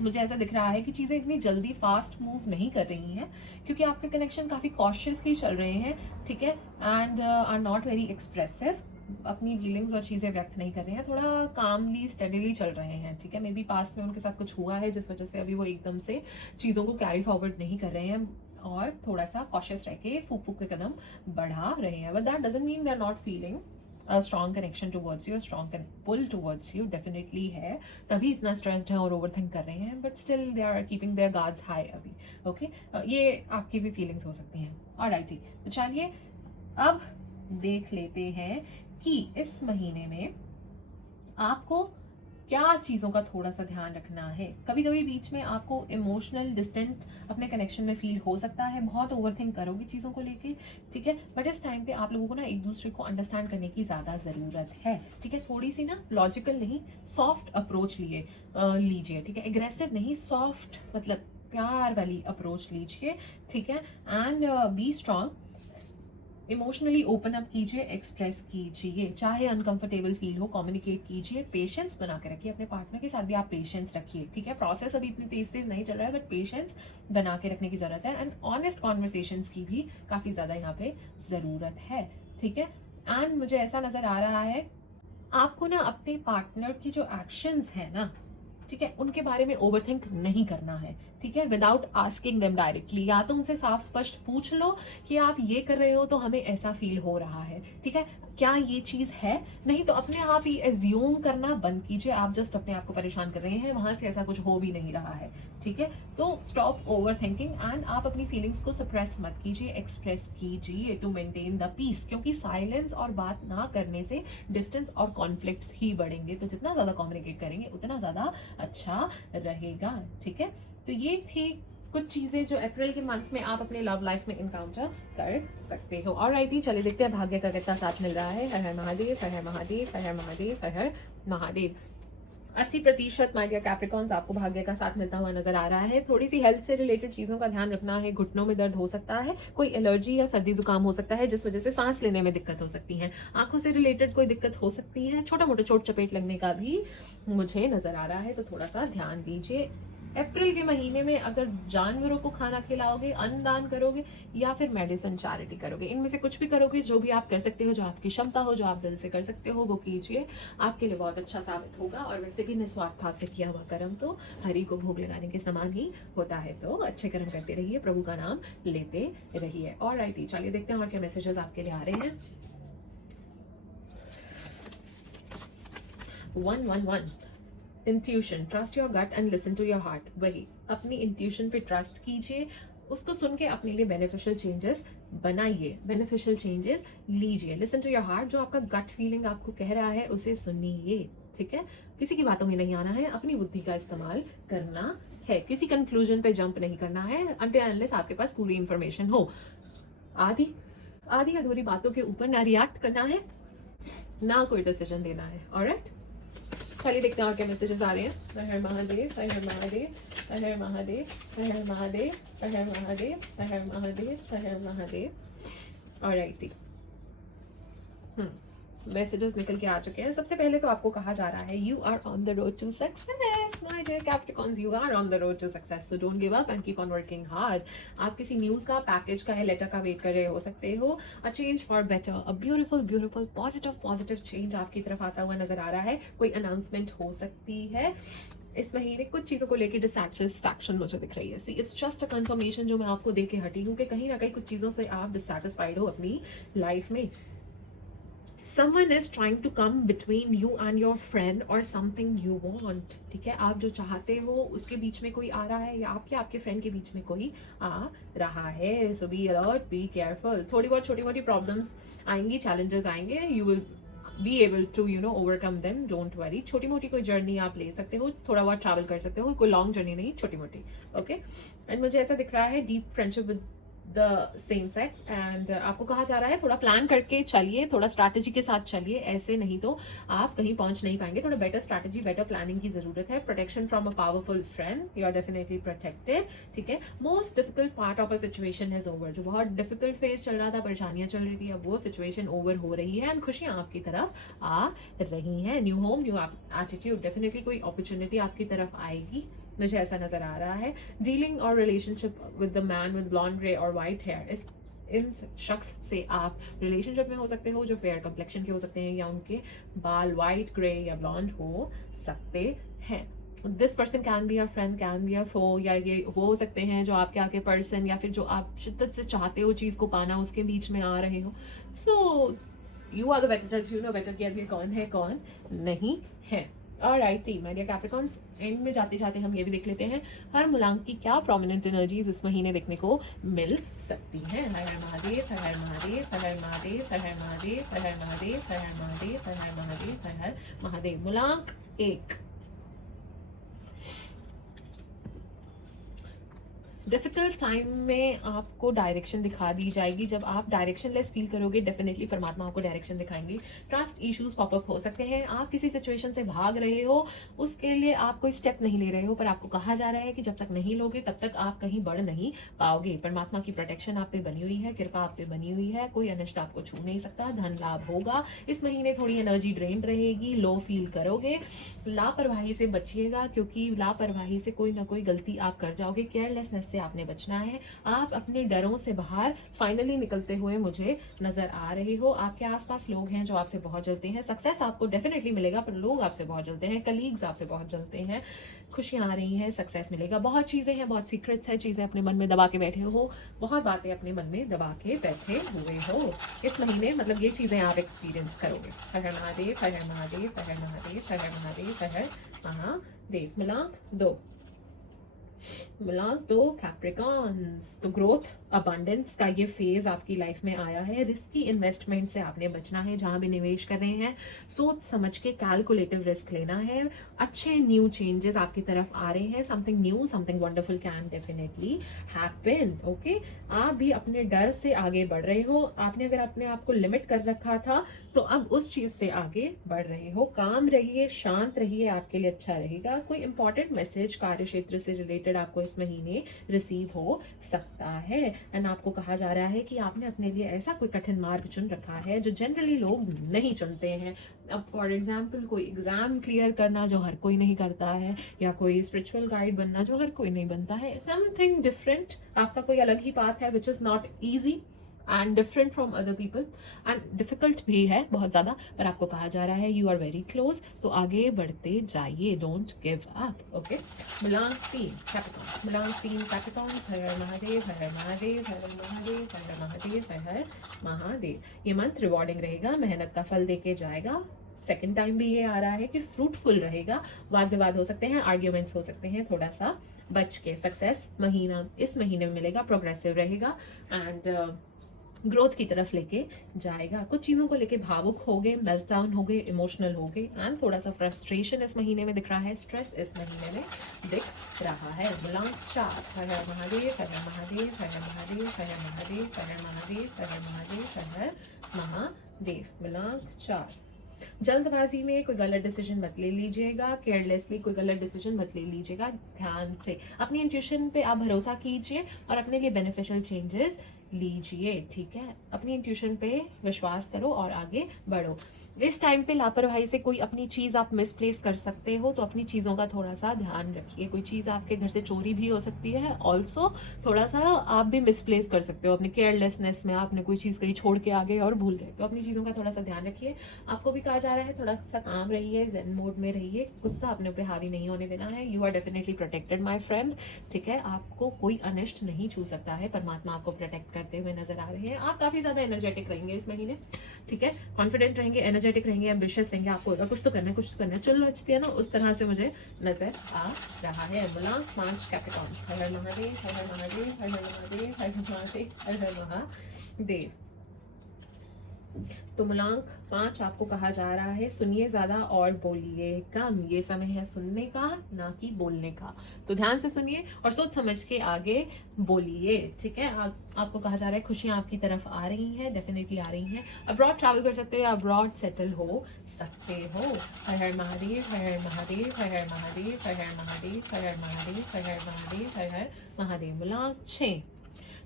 मुझे ऐसा दिख रहा है कि चीज़ें इतनी जल्दी फास्ट मूव नहीं कर रही हैं, क्योंकि आपके कनेक्शन काफ़ी कॉशियसली चल रहे हैं, ठीक है, and are not very expressive, अपनी फीलिंग्स और चीज़ें व्यक्त नहीं कर रहे हैं, थोड़ा कामली स्टेडीली चल रहे हैं, ठीक है। मे बी पास्ट में उनके साथ कुछ हुआ है जिस वजह से अभी वो एकदम से चीज़ों को कैरी फॉरवर्ड नहीं कर रहे हैं, और थोड़ा सा कॉशियस रह के फूक फूक के कदम बढ़ा रहे हैं। But that doesn't mean they are not feeling a strong connection towards you, a strong pull towards you definitely है, तभी इतना stressed है और overthink कर रहे हैं, but still they are keeping their guards high अभी, okay? ये आपकी भी feelings हो सकती हैं। alright जी, तो चलिए अब देख लेते हैं कि इस महीने में आपको क्या चीज़ों का थोड़ा सा ध्यान रखना है। कभी कभी बीच में आपको इमोशनल डिस्टेंट अपने कनेक्शन में फील हो सकता है, बहुत ओवरथिंक करोगे चीज़ों को लेके, ठीक है। बट इस टाइम पे आप लोगों को ना एक दूसरे को अंडरस्टैंड करने की ज़्यादा ज़रूरत है, ठीक है। थोड़ी सी ना लॉजिकल नहीं, सॉफ्ट अप्रोच लीजिए, ठीक है। एग्रेसिव नहीं, सॉफ्ट मतलब प्यार वाली अप्रोच लीजिए, ठीक है। And B strong, emotionally open up कीजिए, एक्सप्रेस कीजिए, चाहे अनकंफर्टेबल फील हो, कम्युनिकेट कीजिए, पेशेंस बना के रखिए। अपने पार्टनर के साथ भी आप पेशेंस रखिए, ठीक है। प्रोसेस अभी इतनी तेज तेज नहीं चल रहा है, बट पेशेंस बना के रखने की जरूरत है। एंड ऑनेस्ट कॉन्वर्सेशंस की भी काफी ज्यादा यहाँ पे जरूरत है, ठीक है। एंड मुझे ऐसा नजर आ रहा है आपको ना अपने पार्टनर की जो एक्शंस है ना, ठीक है, उनके बारे में ओवरथिंक नहीं करना है, ठीक है। विदाउट आस्किंग देम डायरेक्टली, या तो उनसे साफ स्पष्ट पूछ लो कि आप ये कर रहे हो तो हमें ऐसा फील हो रहा है, ठीक है, क्या ये चीज है। नहीं तो अपने आप ही एज्यूम करना बंद कीजिए, आप जस्ट अपने आप को परेशान कर रहे हैं, वहां से ऐसा कुछ हो भी नहीं रहा है, ठीक है। तो स्टॉप ओवर थिंकिंग एंड आप अपनी फीलिंग्स को सप्रेस मत कीजिए, एक्सप्रेस कीजिए टू मेंटेन द पीस। क्योंकि साइलेंस और बात ना करने से डिस्टेंस और कॉन्फ्लिक्ट्स ही बढ़ेंगे। तो जितना ज्यादा कम्युनिकेट करेंगे उतना ज्यादा अच्छा रहेगा, ठीक है। तो ये थी कुछ चीजें जो अप्रैल के मंथ में आप अपने लव लाइफ में इनकाउंटर कर सकते हो। ऑलराइट, चलिए देखते हैं भाग्य का कितना साथ मिल रहा है। हर हर महादेव, हर हर महादेव, हर हर महादेव, हर हर महादेव। 80% माय डियर कैप्रिकॉन्स आपको भाग्य का साथ मिलता हुआ नजर आ रहा है। थोड़ी सी हेल्थ से रिलेटेड चीजों का ध्यान रखना है। घुटनों में दर्द हो सकता है, कोई एलर्जी या सर्दी जुकाम हो सकता है जिस वजह से सांस लेने में दिक्कत हो सकती है। आंखों से रिलेटेड कोई दिक्कत हो सकती है, छोटा मोटा चोट चपेट लगने का भी मुझे नजर आ रहा है, तो थोड़ा सा ध्यान दीजिए। अप्रैल के महीने में अगर जानवरों को खाना खिलाओगे, अन्नदान करोगे या फिर मेडिसिन चैरिटी करोगे, इनमें से कुछ भी करोगे, जो भी आप कर सकते हो, जो आपकी क्षमता हो, जो आप दिल से कर सकते हो, वो कीजिए। आपके लिए बहुत अच्छा साबित होगा। और वैसे भी निस्वार्थ भाव से किया हुआ कर्म तो हरि को भोग लगाने के समान ही होता है। तो अच्छे कर्म करते रहिए, प्रभु का नाम लेते रहिए। और राइट, चलिए देखते हैं और क्या मैसेजेस आपके लिए आ रहे हैं। 111 intuition, trust your gut and listen to your heart. वही अपनी इंट्यूशन पे ट्रस्ट कीजिए, उसको सुन के अपने लिए बेनिफिशियल चेंजेस बनाइए, बेनिफिशियल चेंजेस लीजिए। लिसन टू योर हार्ट, जो आपका गट फीलिंग आपको कह रहा है उसे सुनिए, ठीक है। किसी की बातों में नहीं आना है, अपनी बुद्धि का इस्तेमाल करना है, किसी कंक्लूजन पे जंप नहीं करना है अनटिल अनलेस आपके पास पूरी इंफॉर्मेशन हो। आधी आधी अधूरी बातों के ऊपर ना रिएक्ट करना है, ना कोई डिसीजन लेना है। ऑलराइट, चलिए देखते हैं और क्या मैसेजेस आ रहे हैं। हर हर महादेव, हर हर महादेव, हर हर महादेव, हर हर महादेव, हर हर महादेव, हर हर महादेव, हर हर महादेव। ऑलराइट, मैसेजेस निकल के आ चुके हैं। सबसे पहले तो आपको कहा जा रहा है you are on the road to success my dear capricorns, you are on the road to success, so don't give up and keep on working hard. आप किसी न्यूज़ का, पैकेज का या लेटर का वेट कर रहे हो सकते हो। A change for better, a beautiful beautiful positive change आपकी तरफ आता हुआ नजर आ रहा है। कोई अनाउंसमेंट हो सकती है इस महीने। कुछ चीज़ों को लेकर डिसैटिस्फैक्शन मुझे दिख रही है। See it's just a confirmation जो मैं आपको दे के हटी हूँ कि कहीं ना कहीं कुछ चीज़ों से आप डिसैटिस्फाइड हो अपनी लाइफ में। someone is trying to come between you and your friend or something you want, ठीक है। आप जो चाहते हो उसके बीच में कोई आ रहा है, या आपके फ्रेंड के बीच में कोई आ रहा है। So be alert, be careful. थोड़ी बहुत छोटी मोटी प्रॉब्लम्स आएंगी, चैलेंजेस आएंगे, you will be able to overcome them, don't worry. छोटी मोटी कोई जर्नी आप ले सकते हो, थोड़ा बहुत ट्रैवल कर सकते हो, कोई लॉन्ग जर्नी नहीं, छोटी मोटी, ओके। एंड मुझे ऐसा दिख रहा है deep friendship with the same sex. And आपको कहा जा रहा है थोड़ा प्लान करके चलिए, थोड़ा स्ट्रैटेजी के साथ चलिए, ऐसे नहीं तो आप कहीं पहुंच नहीं पाएंगे। थोड़ा बेटर स्ट्रैटेजी, बेटर प्लानिंग की जरूरत है। Protection from a powerful friend, you are definitely protected, ठीक है। Most difficult part of a situation is over, जो बहुत डिफिकल्ट फेज चल रहा था, परेशानियां चल रही थी, अब वो सिचुएशन ओवर हो रही है एंड खुशियां आपकी तरफ आ रही हैं। New home, new attitude, definitely कोई अपॉर्चुनिटी आपकी तरफ आएगी, मुझे ऐसा नजर आ रहा है। डीलिंग और relationship with the man with blond grey और वाइट हेयर, इन शख्स से आप रिलेशनशिप में हो सकते हो जो फेयर कम्प्लेक्शन के हो सकते हैं, या उनके बाल वाइट, ग्रे या ब्लॉन्ड हो सकते हैं। This person can be a friend, can be a foe, या ये हो सकते हैं जो आपके आगे पर्सन या फिर जो आप शिद्दत से चाहते हो चीज़ को पाना, उसके बीच में आ रहे हो। So you are the better जज, यू नो बेटर कि अब ये कौन है कौन नहीं है। Alright my dear Capricorns, and में जाते जाते हम ये भी देख लेते हैं हर मूलांक की क्या प्रोमिनेंट एनर्जीज इस महीने देखने को मिल सकती हैं। हर हर महादेव, हर हर महादेव, हर हर महादेव, हर हर महादेव, हर हर महादेव, हर हर महादेव, हर हर महादेव, हर हर महादेव। मूलांक 1, डिफिकल्ट टाइम में आपको डायरेक्शन दिखा दी जाएगी। जब आप डायरेक्शन लेस फील करोगे, डेफिनेटली परमात्मा आपको डायरेक्शन दिखाएंगे। ट्रस्ट इश्यूज पॉपअप हो सकते हैं, आप किसी सिचुएशन से भाग रहे हो, उसके लिए आप कोई स्टेप नहीं ले रहे हो, पर आपको कहा जा रहा है कि जब तक नहीं लोगे तब तक आप कहीं बढ़ नहीं पाओगे। परमात्मा की प्रोटेक्शन आप पे बनी हुई है, कृपा आप पे बनी हुई है, कोई अनिष्ट आपको छू नहीं सकता, धन लाभ होगा। इस महीने थोड़ी एनर्जी ड्रेन रहेगी, लो फील करोगे। लापरवाही से बचिएगा, क्योंकि लापरवाही से कोई ना कोई गलती आप कर जाओगे। केयरलेसनेस से आपने बचना है। आप अपने डरों से बाहर फाइनली निकलते हुए मुझे नजर आ रहे हो। आपके आसपास लोग हैं जो आपसे बहुत जलते हैं। सक्सेस आपको डेफिनेटली मिलेगा, पर लोग आपसे बहुत जलते हैं, कलीग्स आपसे बहुत जलते हैं। खुशियां आ रही हैं, सक्सेस मिलेगा। बहुत चीजें हैं, बहुत सीक्रेट्स हैं, चीजें अपने मन में दबा के बैठे हो, बहुत बातें अपने मन में दबा के बैठे हुए हो। इस महीने मतलब ये चीजें आप एक्सपीरियंस करोगे। हर हर महादेव, हर हर महादेव, हर हर महादेव, हर हर महादेव, हर हर महादेव। मिलान 2, मिलान 2 कैप्रिकॉन्स। तो ग्रोथ अबंडेंस का ये फेज आपकी लाइफ में आया है। रिस्की इन्वेस्टमेंट से आपने बचना है। जहां भी निवेश कर रहे हैं, सोच समझ के कैलकुलेटिव रिस्क लेना है। अच्छे न्यू चेंजेस आपकी तरफ आ रहे हैं। Something new, something wonderful can definitely happen. Okay, आप भी अपने डर से आगे बढ़ रहे हो। आपने अगर अपने आप को लिमिट कर रखा था, तो अब उस चीज से आगे बढ़ रहे हो। काम रहिए, शांत रहिए, आपके लिए अच्छा रहेगा। कोई इंपॉर्टेंट मैसेज कार्य क्षेत्र से रिलेटेड आपको इस महीने रिसीव हो सकता है। एंड आपको कहा जा रहा है कि आपने अपने लिए ऐसा कोई कठिन मार्ग चुन रखा है जो जनरली लोग नहीं चुनते हैं। अब फॉर एग्जाम्पल कोई एग्जाम क्लियर करना जो हर कोई नहीं करता है, या कोई स्पिरिचुअल गाइड बनना जो हर कोई नहीं बनता है। समथिंग डिफरेंट, आपका कोई अलग ही पाथ है which is not easy and different from other people, and difficult भी है बहुत ज़्यादा, पर आपको कहा जा रहा है यू आर वेरी क्लोज। तो आगे बढ़ते जाइए, डोंट गिव अप। ओके, मिलान 3 कैप्रिकॉन्स, मिलान 3 कैप्रिकॉन्स। हर हर महादेव, हर हर महादेव, हर हर महादेव, हर हर महादेव, हर हर महादेव। ये मंथ रिवॉर्डिंग रहेगा, मेहनत का फल देके जाएगा। सेकेंड टाइम भी ये आ रहा है कि फ्रूटफुल रहेगा। वाद विवाद हो सकते हैं, आर्ग्यूमेंट्स हो सकते हैं, थोड़ा सा बच के। सक्सेस महीना इस महीने में मिलेगा, प्रोग्रेसिव रहेगा एंड ग्रोथ की तरफ लेके जाएगा। कुछ चीज़ों को लेके भावुक हो गए, मेल्ट डाउन हो गए, इमोशनल हो गए, एंड थोड़ा सा फ्रस्ट्रेशन इस महीने में दिख रहा है, स्ट्रेस इस महीने में दिख रहा है। मिलान 4 हर हर महादेव, हर हर महादेव, हर हर महादेव, हर हर महादेव, हर हर महादेव, हर हर महादेव, हर हर महादेव। मिलान 4। जल्दबाजी में कोई गलत डिसीजन मत ले लीजिएगा, केयरलेसली कोई गलत डिसीजन मत ले लीजिएगा। ध्यान से अपनी इंट्यूशन पे आप भरोसा कीजिए और अपने लिए बेनिफिशियल चेंजेस लीजिए। ठीक है, अपनी इंट्यूशन पे विश्वास करो और आगे बढ़ो। इस टाइम पे लापरवाही से कोई अपनी चीज़ आप मिसप्लेस कर सकते हो, तो अपनी चीज़ों का थोड़ा सा ध्यान रखिए। कोई चीज़ आपके घर से चोरी भी हो सकती है, ऑल्सो थोड़ा सा आप भी मिसप्लेस कर सकते हो। अपनी केयरलेसनेस में आपने कोई चीज़ कहीं छोड़ के आ गए और भूल गए, तो अपनी चीज़ों का थोड़ा सा ध्यान रखिए। आपको भी कहा जा रहा है थोड़ा सा काम रहिए, ज़ेन मोड में रहिए, गुस्सा अपने पे हावी नहीं होने देना है। You are definitely protected my friend. ठीक है, आपको कोई अनिष्ट नहीं छू सकता है, परमात्मा आपको प्रोटेक्ट करते हुए नजर आ रहे हैं। आप काफ़ी ज़्यादा एनर्जेटिक रहेंगे इस महीने। ठीक है, कॉन्फिडेंट रहेंगे, एनर्जेटिक रहेंगे, एम्बिशियस रहेंगे। आपको होगा कुछ तो करना है, कुछ तो करना है, चलो अच्छी है ना, उस तरह से मुझे नजर आ रहा है। मिलान 5 कैप्रिकॉन्स। हर हर महादेव, हर हर महादेव, हर हर महादेव, हर हर महादेव, हर हर महादेव। तो मूलांक 5 आपको कहा जा रहा है सुनिए ज्यादा और बोलिए कम। ये समय है सुनने का, ना कि बोलने का। तो ध्यान से सुनिए और सोच समझ के आगे बोलिए। ठीक है, आपको कहा जा रहा है खुशियां आपकी तरफ आ रही हैं, डेफिनेटली आ रही हैं। अब्रॉड ट्रैवल कर सकते हो या अब्रॉड सेटल हो सकते हो। हर हर महादेव, हर हर महादेव, हर हर महादेव, हर हर महादेव, हर हर महादेव, हर हर महादेव, हर हर महादेव। मूलांक 6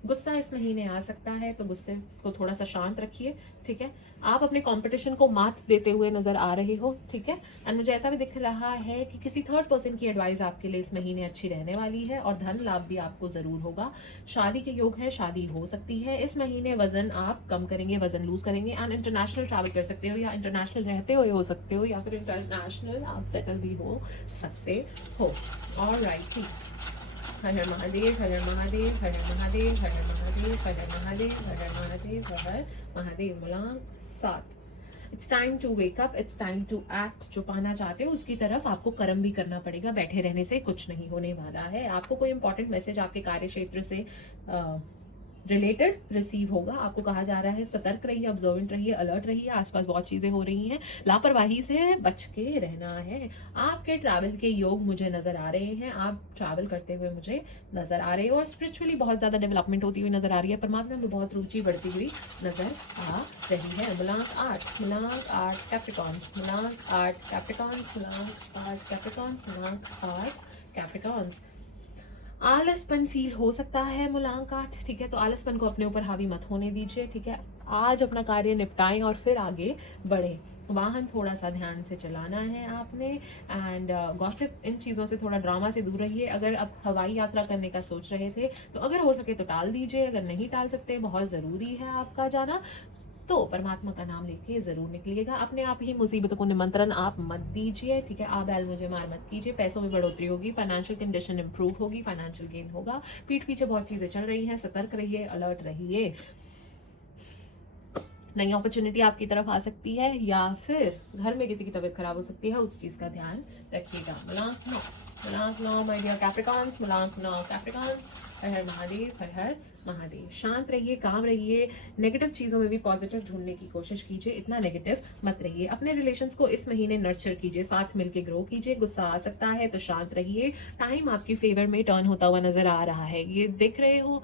गुस्सा इस महीने आ सकता है, तो गुस्से को थोड़ा सा शांत रखिए। ठीक है, आप अपने कंपटीशन को मात देते हुए नजर आ रहे हो। ठीक है, एंड मुझे ऐसा भी दिख रहा है कि किसी थर्ड पर्सन की एडवाइस आपके लिए इस महीने अच्छी रहने वाली है और धन लाभ भी आपको जरूर होगा। शादी के योग है, शादी हो सकती है इस महीने। वजन आप कम करेंगे, वजन लूज करेंगे एंड इंटरनेशनल ट्रैवल कर सकते हो, या इंटरनेशनल रहते हुए हो सकते हो, या फिर इंटरनेशनल आप सेटल भी हो सकते हो। ऑलराइट, ठीक। हर हर महादेव, हर हर महादेव, हर हर महादेव, हर हर महादेव, हर हर महादेव, हर हर महादेव, हर हर महादेव। मूलांक 7 it's time to wake up, it's time to act. जो पाना चाहते हो उसकी तरफ आपको कर्म भी करना पड़ेगा। बैठे रहने से कुछ नहीं होने वाला है। आपको कोई इंपॉर्टेंट मैसेज आपके कार्य क्षेत्र से रिलेटेड रिसीव होगा। आपको कहा जा रहा है सतर्क रहिए, ऑब्जर्वेंट रहिए, अलर्ट रहिए, आसपास बहुत चीज़ें हो रही हैं, लापरवाही से बच के रहना है। आपके ट्रैवल के योग मुझे नज़र आ रहे हैं, आप ट्रैवल करते हुए मुझे नज़र आ रहे हो और स्पिरिचुअली बहुत ज़्यादा डेवलपमेंट होती हुई नज़र आ रही है, परमात्मा में बहुत रुचि बढ़ती हुई नज़र आ रही है। मुलांक 8, मुलांक 8 कैप्रिकॉन्स, मुलांक 8 कैप्रिकॉन्स, मुलांक 8 कैप्रिकॉन्स, मुलांक 8 कैप्रिकॉन्स। आलसपन फील हो सकता है मुलांक 8, ठीक है, तो आलसपन को अपने ऊपर हावी मत होने दीजिए, ठीक है। आज अपना कार्य निपटाएं और फिर आगे बढ़ें। वाहन थोड़ा सा ध्यान से चलाना है आपने, एंड गॉसिप, इन चीज़ों से थोड़ा ड्रामा से दूर रहिए। अगर आप हवाई यात्रा करने का सोच रहे थे तो अगर हो सके तो टाल दीजिए, अगर नहीं टाल सकते, बहुत ज़रूरी है आपका जाना, तो परमात्मा का नाम लेके जरूर निकलिएगा। अपने आप ही मुसीबतों को निमंत्रण आप मत दीजिए, ठीक है। आप बैल मुझे मार मत कीजिए। पैसों में बढ़ोतरी होगी, फाइनेंशियल कंडीशन इंप्रूव होगी, फाइनेंशियल गेन होगा। पीठ पीछे बहुत चीजें चल रही हैं, सतर्क रहिए, अलर्ट रहिए। नई अपॉर्चुनिटी आपकी तरफ आ सकती है या फिर घर में किसी की तबीयत खराब हो सकती है, उस चीज का ध्यान रखिएगा। मुलांक 9 माय डियर कैप्रिकॉन्स, मुलांक 9 कैप्रिकॉन्स। हर हर महादेव, हर हर महादेव। शांत रहिए, काम रहिए, नेगेटिव चीज़ों में भी पॉजिटिव ढूंढने की कोशिश कीजिए, इतना नेगेटिव मत रहिए। अपने रिलेशंस को इस महीने नर्चर कीजिए, साथ मिलके ग्रो कीजिए। गुस्सा आ सकता है तो शांत रहिए, टाइम आपकी फेवर में टर्न होता हुआ नजर आ रहा है, ये देख रहे हो।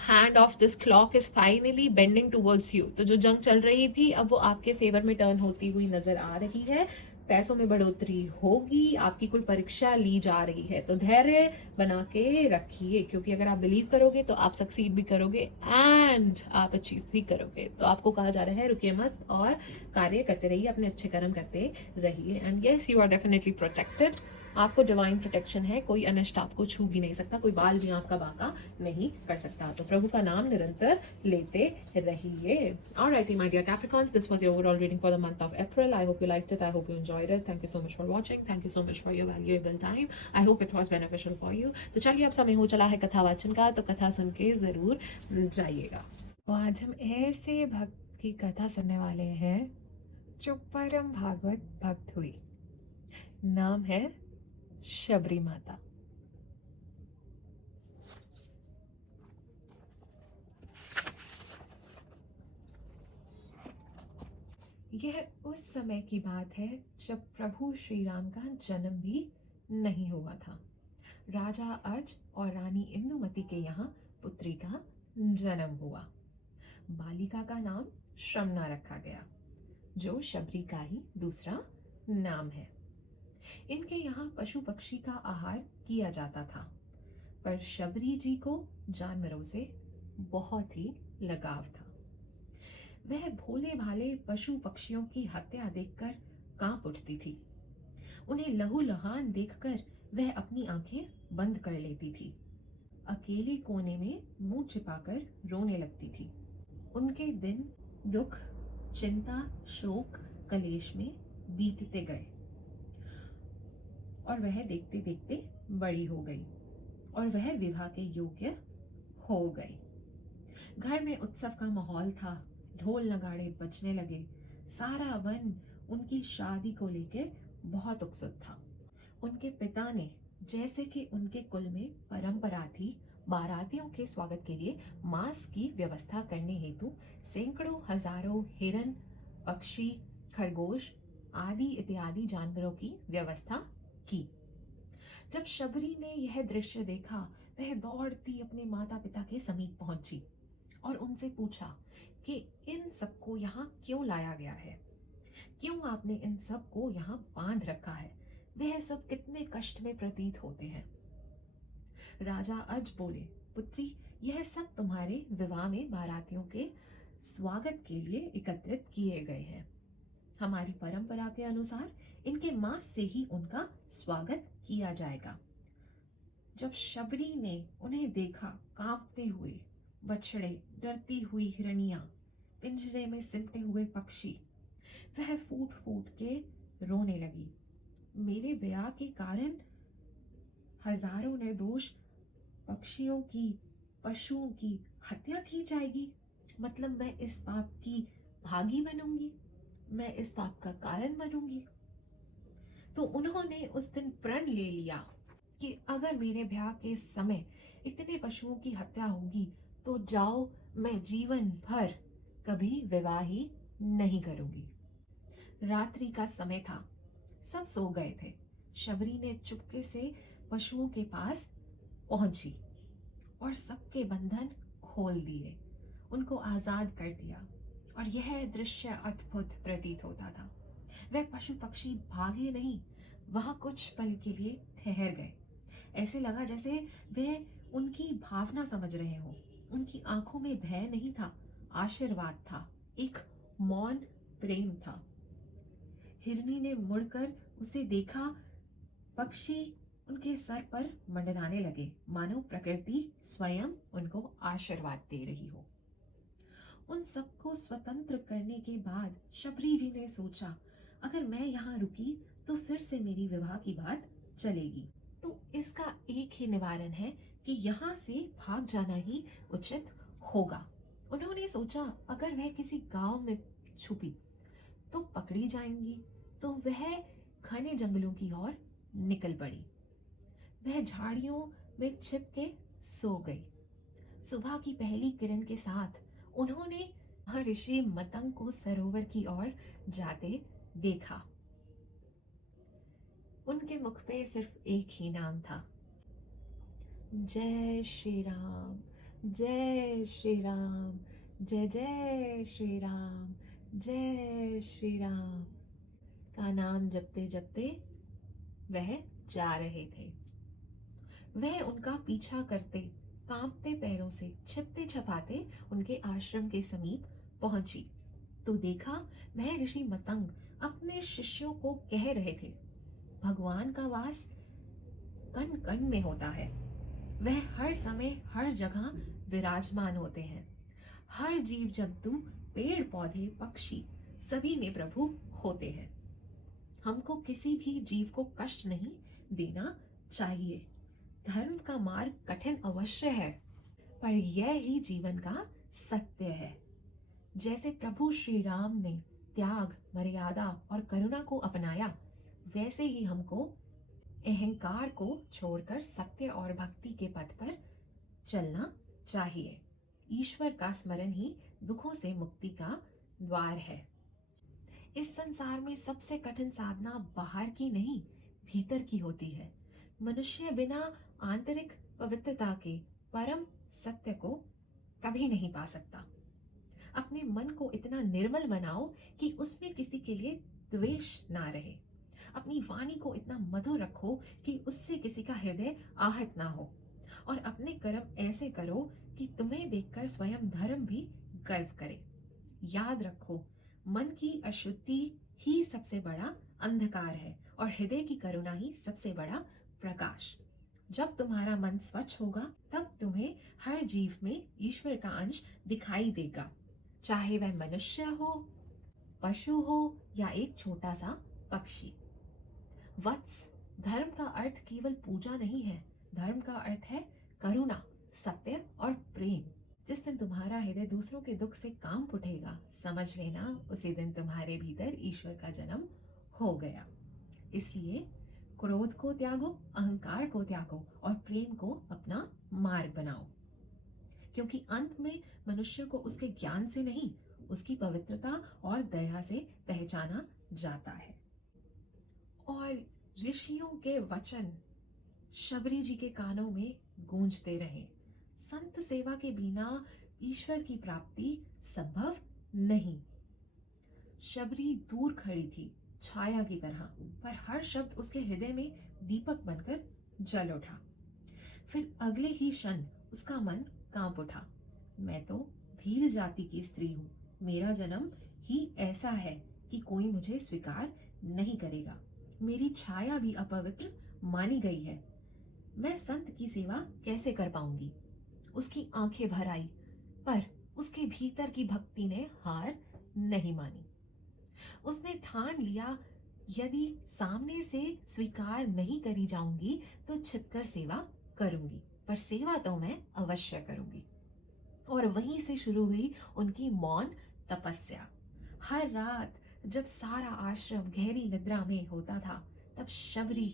Hand of this clock is finally bending towards you, तो जो जंग चल रही थी अब वो आपके फेवर में टर्न होती हुई नजर आ रही है। पैसों में बढ़ोतरी होगी, आपकी कोई परीक्षा ली जा रही है तो धैर्य बना के रखिए, क्योंकि अगर आप बिलीव करोगे तो आप सक्सीड भी करोगे एंड आप अचीव भी करोगे। तो आपको कहा जा रहा है रुकिए मत और कार्य करते रहिए, अपने अच्छे कर्म करते रहिए। And yes, you are definitely protected. आपको डिवाइन प्रोटेक्शन है, कोई अनिष्ट आपको छू भी नहीं सकता, कोई बाल भी आपका बाका नहीं कर सकता। तो प्रभु का नाम निरंतर लेते रहिए। Alrighty, my dear Capricorns, this was your overall reading for the month of April. I hope you liked it. I hope you enjoyed it. Thank you so much for watching. Thank you so much for your valuable time. I hope it was beneficial for you. तो चलिए अब समय हो चला है कथा वाचन का, तो कथा सुन के जरूर जाइएगा। तो आज हम ऐसे भक्त की कथा सुनने वाले हैं जो परम भागवत भक्त हुई। नाम है शबरी माता। यह उस समय की बात है जब प्रभु श्री राम का जन्म भी नहीं हुआ था। राजा अज और रानी इंदुमती के यहाँ पुत्री का जन्म हुआ। बालिका का नाम श्रमना रखा गया, जो शबरी का ही दूसरा नाम है। इनके यहाँ पशु पक्षी का आहार किया जाता था, पर शबरी जी को जानवरों से बहुत ही लगाव था। वह भोले भाले पशु पक्षियों की हत्या देखकर कांप उठती थी। उन्हें लहूलुहान देखकर वह अपनी आंखें बंद कर लेती थी। अकेले कोने में मुंह छिपाकर रोने लगती थी। उनके दिन दुख, चिंता, शोक, कलेश में बीतते गए और वह देखते देखते बड़ी हो गई और वह विवाह के योग्य हो गई। घर में उत्सव का माहौल था, ढोल नगाड़े बजने लगे। सारा वन उनकी शादी को लेकर बहुत उत्सुक था। उनके पिता ने, जैसे कि उनके कुल में परंपरा थी, बारातियों के स्वागत के लिए मांस की व्यवस्था करने हेतु सैकड़ों हजारों हिरन, पक्षी, खरगोश आदि इत्यादि जानवरों की व्यवस्था की। जब शबरी ने यह दृश्य देखा, वह दौड़ती अपने माता पिता के समीप पहुंची और उनसे पूछा कि इन सबको यहाँ क्यों लाया गया है, क्यों आपने इन सबको यहाँ बांध रखा है, वह सब कितने कष्ट में प्रतीत होते हैं। राजा अज बोले, पुत्री, यह सब तुम्हारे विवाह में बारातियों के स्वागत के लिए एकत्रित किए गए हैं। हमारी परंपरा के अनुसार इनके मांस से ही उनका स्वागत किया जाएगा। जब शबरी ने उन्हें देखा, कांपते हुए बछड़े, डरती हुई हिरनियां, पिंजरे में सिमटे हुए पक्षी, वह फूट फूट के रोने लगी। मेरे ब्याह के कारण हजारों निर्दोष पक्षियों की, पशुओं की हत्या की जाएगी। मतलब मैं इस पाप की भागी बनूंगी, मैं इस पाप का कारण बनूंगी। तो उन्होंने उस दिन प्रण ले लिया कि अगर मेरे ब्याह के समय इतने पशुओं की हत्या होगी तो जाओ, मैं जीवन भर कभी विवाह ही नहीं करूंगी। रात्रि का समय था, सब सो गए थे। शबरी ने चुपके से पशुओं के पास पहुंची और सबके बंधन खोल दिए, उनको आजाद कर दिया। और यह दृश्य अद्भुत प्रतीत होता था। वह पशु पक्षी भागे नहीं, वहां कुछ पल के लिए ठहर गए। ऐसे लगा जैसे वे उनकी भावना समझ रहे हो। उनकी आंखों में भय नहीं था, आशीर्वाद था, एक मौन प्रेम था। हिरनी ने मुड़कर उसे देखा। पक्षी उनके सर पर मंडराने लगे, मानो प्रकृति स्वयं उनको आशीर्वाद दे रही हो। उन सबको स्वतंत्र करने के बाद शबरी जी ने सोचा, अगर मैं यहाँ रुकी तो फिर से मेरी विवाह की बात चलेगी। तो इसका एक ही निवारण है कि यहाँ से भाग जाना ही उचित होगा। उन्होंने सोचा, अगर वह किसी गांव में छुपी तो पकड़ी जाएंगी, तो वह घने जंगलों की ओर निकल पड़ी। वह झाड़ियों में छिप के सो गई। सुबह की पहली किरण के साथ उन्होंने ऋषि मतंग को सरोवर की ओर जाते देखा। उनके मुख पे सिर्फ एक ही नाम था, जय श्री राम, जय श्री राम, जय जय श्री राम, जय श्री राम का नाम जपते जपते वह जा रहे थे। वह उनका पीछा करते कांपते पैरों से छिपते छपाते उनके आश्रम के समीप पहुंची तो देखा, वह ऋषि मतंग अपने शिष्यों को कह रहे थे, भगवान का वास कण कण में होता है। वह हर समय हर जगह विराजमान होते हैं। हर जीव जंतु, पेड़ पौधे, पक्षी सभी में प्रभु होते हैं। हमको किसी भी जीव को कष्ट नहीं देना चाहिए। धर्म का मार्ग कठिन अवश्य है, पर यह ही जीवन का सत्य है। जैसे प्रभु श्री राम ने त्याग, मर्यादा और करुणा को अपनाया, वैसे ही हमको अहंकार को छोड़कर सत्य और भक्ति के पथ पर चलना चाहिए। ईश्वर का स्मरण ही दुखों से मुक्ति का द्वार है। इस संसार में सबसे कठिन साधना बाहर की नहीं, भीतर की होती है। मनुष्य बिना आंतरिक पवित्रता के परम सत्य को कभी नहीं पा सकता। अपने मन को इतना निर्मल बनाओ कि उसमें किसी के लिए द्वेष ना रहे। अपनी वाणी को इतना मधुर रखो कि उससे किसी का हृदय आहत ना हो। और अपने कर्म ऐसे करो कि तुम्हें देखकर स्वयं धर्म भी गर्व करे। याद रखो, मन की अशुद्धि ही सबसे बड़ा अंधकार है और हृदय की करुणा ही सबसे बड़ा प्रकाश। जब तुम्हारा मन स्वच्छ होगा, तब तुम्हें हर जीव में ईश्वर का अंश दिखाई देगा, चाहे वह मनुष्य हो, पशु हो या एक छोटा सा पक्षी। वत्स, धर्म का अर्थ केवल पूजा नहीं है। धर्म का अर्थ है करुणा, सत्य और प्रेम। जिस दिन तुम्हारा हृदय दूसरों के दुख से कांप उठेगा, समझ लेना उसी दिन तुम्हारे भीतर ईश्वर का जन्म हो गया। इसलिए क्रोध को त्यागो, अहंकार को त्यागो और प्रेम को अपना मार्ग बनाओ, क्योंकि अंत में मनुष्य को उसके ज्ञान से नहीं, उसकी पवित्रता और दया से पहचाना जाता है। और ऋषियों के वचन शबरी जी के कानों में गूंजते रहे। संत सेवा के बिना ईश्वर की प्राप्ति संभव नहीं। शबरी दूर खड़ी थी, छाया की तरह, पर हर शब्द उसके हृदय में दीपक बनकर जल उठा। फिर अगले ही क्षण उसका मन कांप उठा। मैं तो भील जाति की स्त्री हूँ। मेरा जन्म ही ऐसा है कि कोई मुझे स्वीकार नहीं करेगा। मेरी छाया भी अपवित्र मानी गई है। मैं संत की सेवा कैसे कर पाऊंगी? उसकी आंखें भर आई, पर उसके भीतर की भक्ति ने हार नहीं मानी। उसने ठान लिया, यदि सामने से स्वीकार नहीं करी जाऊंगी तो छिपकर सेवा करूंगी, पर सेवा तो मैं अवश्य करूंगी। और वहीं से शुरू हुई उनकी मौन तपस्या। हर रात जब सारा आश्रम गहरी निद्रा में होता था, तब शबरी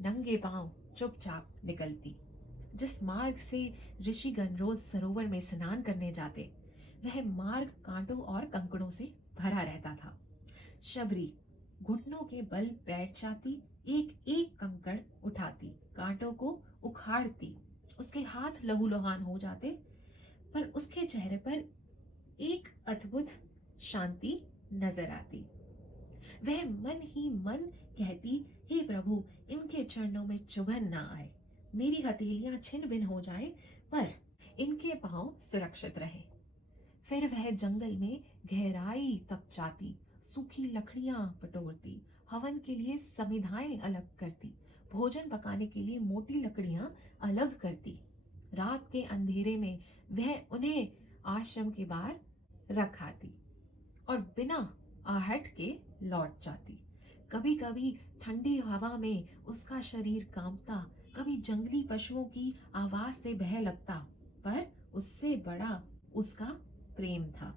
नंगे पांव चुपचाप निकलती। जिस मार्ग से ऋषिगण रोज सरोवर में स्नान करने जाते, वह मार्ग कांटों और कंकड़ों से भरा रहता था। शबरी घुटनों के बल बैठ जाती, एक एक कंकड़ उठाती, कांटों को उखाड़ती। उसके हाथ लहूलुहान हो जाते, पर उसके चेहरे पर एक अद्भुत शांति नजर आती। वह मन ही मन कहती, हे प्रभु, इनके चरणों में चुभन ना आए, मेरी हथेलियां छिन भिन हो जाएं, पर इनके पांव सुरक्षित रहें। फिर वह जंगल में गहराई तक जाती, सूखी लकड़ियां बटोरती, हवन के लिए समिधाएं अलग करती, भोजन पकाने के लिए मोटी लकड़ियां अलग करती। रात के अंधेरे में वह उन्हें आश्रम के बाहर रख आती और बिना आहट के लौट जाती। कभी कभी ठंडी हवा में उसका शरीर कांपता, कभी जंगली पशुओं की आवाज से बह लगता, पर उससे बड़ा उसका प्रेम था।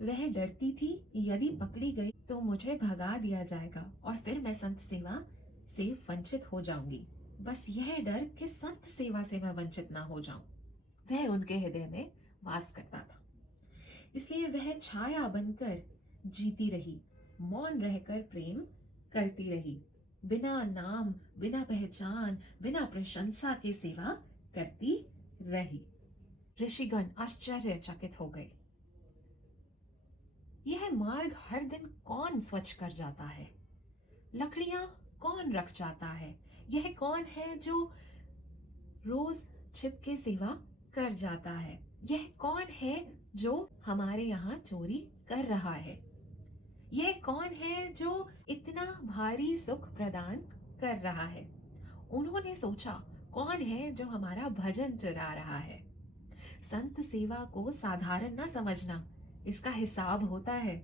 वह डरती थी, यदि पकड़ी गई तो मुझे भगा दिया जाएगा और फिर मैं संत सेवा से वंचित हो जाऊंगी। बस यह डर कि संत सेवा से मैं वंचित ना हो जाऊं, वह उनके हृदय में वास करता था। इसलिए वह छाया बनकर जीती रही, मौन रहकर प्रेम करती रही, बिना नाम, बिना पहचान, बिना प्रशंसा के सेवा करती रही। ऋषिगण आश्चर्यचकित हो गए। यह मार्ग हर दिन कौन स्वच्छ कर जाता है? लकड़ियां कौन रख जाता है? यह कौन है जो रोज छिप के सेवा कर जाता है? यह कौन है जो हमारे यहाँ चोरी कर रहा है? यह कौन है जो इतना भारी सुख प्रदान कर रहा है? उन्होंने सोचा, कौन है जो हमारा भजन चुरा रहा है? संत सेवा को साधारण न समझना, इसका हिसाब होता है।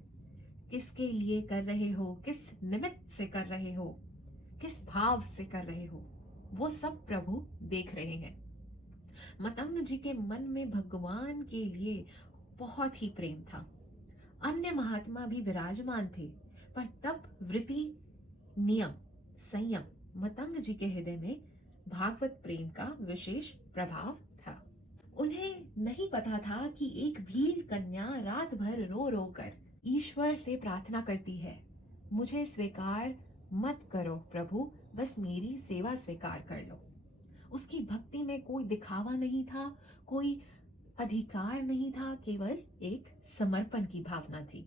किसके लिए कर रहे हो, किस निमित्त से कर रहे हो, किस भाव से कर रहे हो, वो सब प्रभु देख रहे हैं। मतंग जी के मन में भगवान के लिए बहुत ही प्रेम था। अन्य महात्मा भी विराजमान थे, पर तप, वृत्ति, नियम, संयम मतंग जी के हृदय में भागवत प्रेम का विशेष प्रभाव था। उन्हें नहीं पता था कि एक भील कन्या रात भर रो रो कर ईश्वर से प्रार्थना करती है, मुझे स्वीकार मत करो प्रभु, बस मेरी सेवा स्वीकार कर लो। उसकी भक्ति में कोई दिखावा नहीं था, कोई अधिकार नहीं था, केवल एक समर्पण की भावना थी।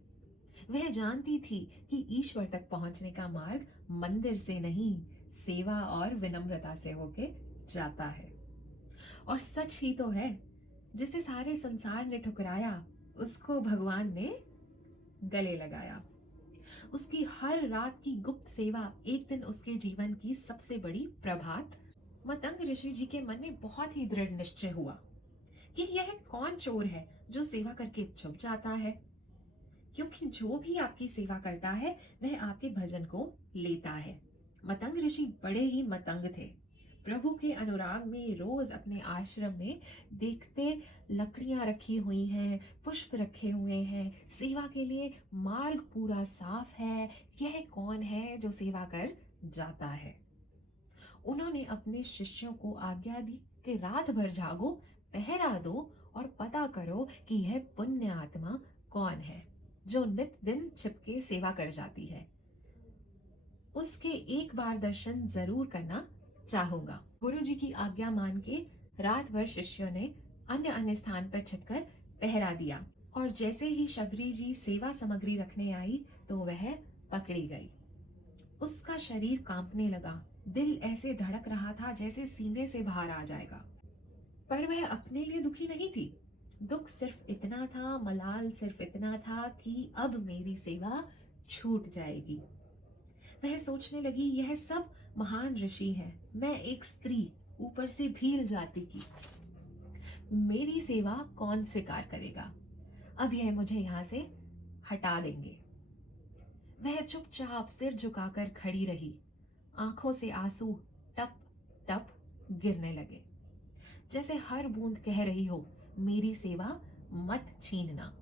वह जानती थी कि ईश्वर तक पहुंचने का मार्ग मंदिर से नहीं, सेवा और विनम्रता से होके जाता है। और सच ही तो है, जिसे सारे संसार ने ठुकराया, उसको भगवान ने गले लगाया। उसकी हर रात की गुप्त सेवा एक दिन उसके जीवन की सबसे बड़ी प्रभात। मतंग ऋषि जी के मन में बहुत ही दृढ़ निश्चय हुआ कि यह कौन चोर है जो सेवा करके छुप जाता है, क्योंकि जो भी आपकी सेवा करता है वह आपके भजन को लेता है। मतंग ऋषि बड़े ही मतंग थे। प्रभु के अनुराग में रोज अपने आश्रम में देखते लकड़ियां रखी हुई हैं, पुष्प रखे हुए हैं, सेवा के लिए मार्ग पूरा साफ है। यह कौन है जो सेवा कर जाता है? उन्होंने अपने शिष्यों को आज्ञा दी कि रात भर जागो, पहरा दो और पता करो कि यह पुण्य आत्मा कौन है जो नित दिन छिपके सेवा कर जाती है। उसके एक बार दर्शन जरूर करना चाहूंगा। गुरु जी की आज्ञा मान के रात भर शिष्यों ने अन्य अन्य स्थान पर छिपकर पहरा दिया, और जैसे ही शबरी जी सेवा सामग्री रखने आई तो वह पकड़ी गई। उसका शरीर कांपने लगा, दिल ऐसे धड़क रहा था जैसे सीने से बाहर आ जाएगा। पर वह अपने लिए दुखी नहीं थी। दुख सिर्फ इतना था, मलाल सिर्फ इतना था कि अब मेरी सेवा छूट जाएगी। वह सोचने लगी, यह सब महान ऋषि हैं, मैं एक स्त्री, ऊपर से भील जाति की, मेरी सेवा कौन स्वीकार करेगा? अब यह मुझे यहाँ से हटा देंगे। वह चुपचाप सिर झुकाकर खड़ी रही। आंखों से आंसू टप टप गिरने लगे, जैसे हर बूंद कह रही हो, मेरी सेवा मत छीनना।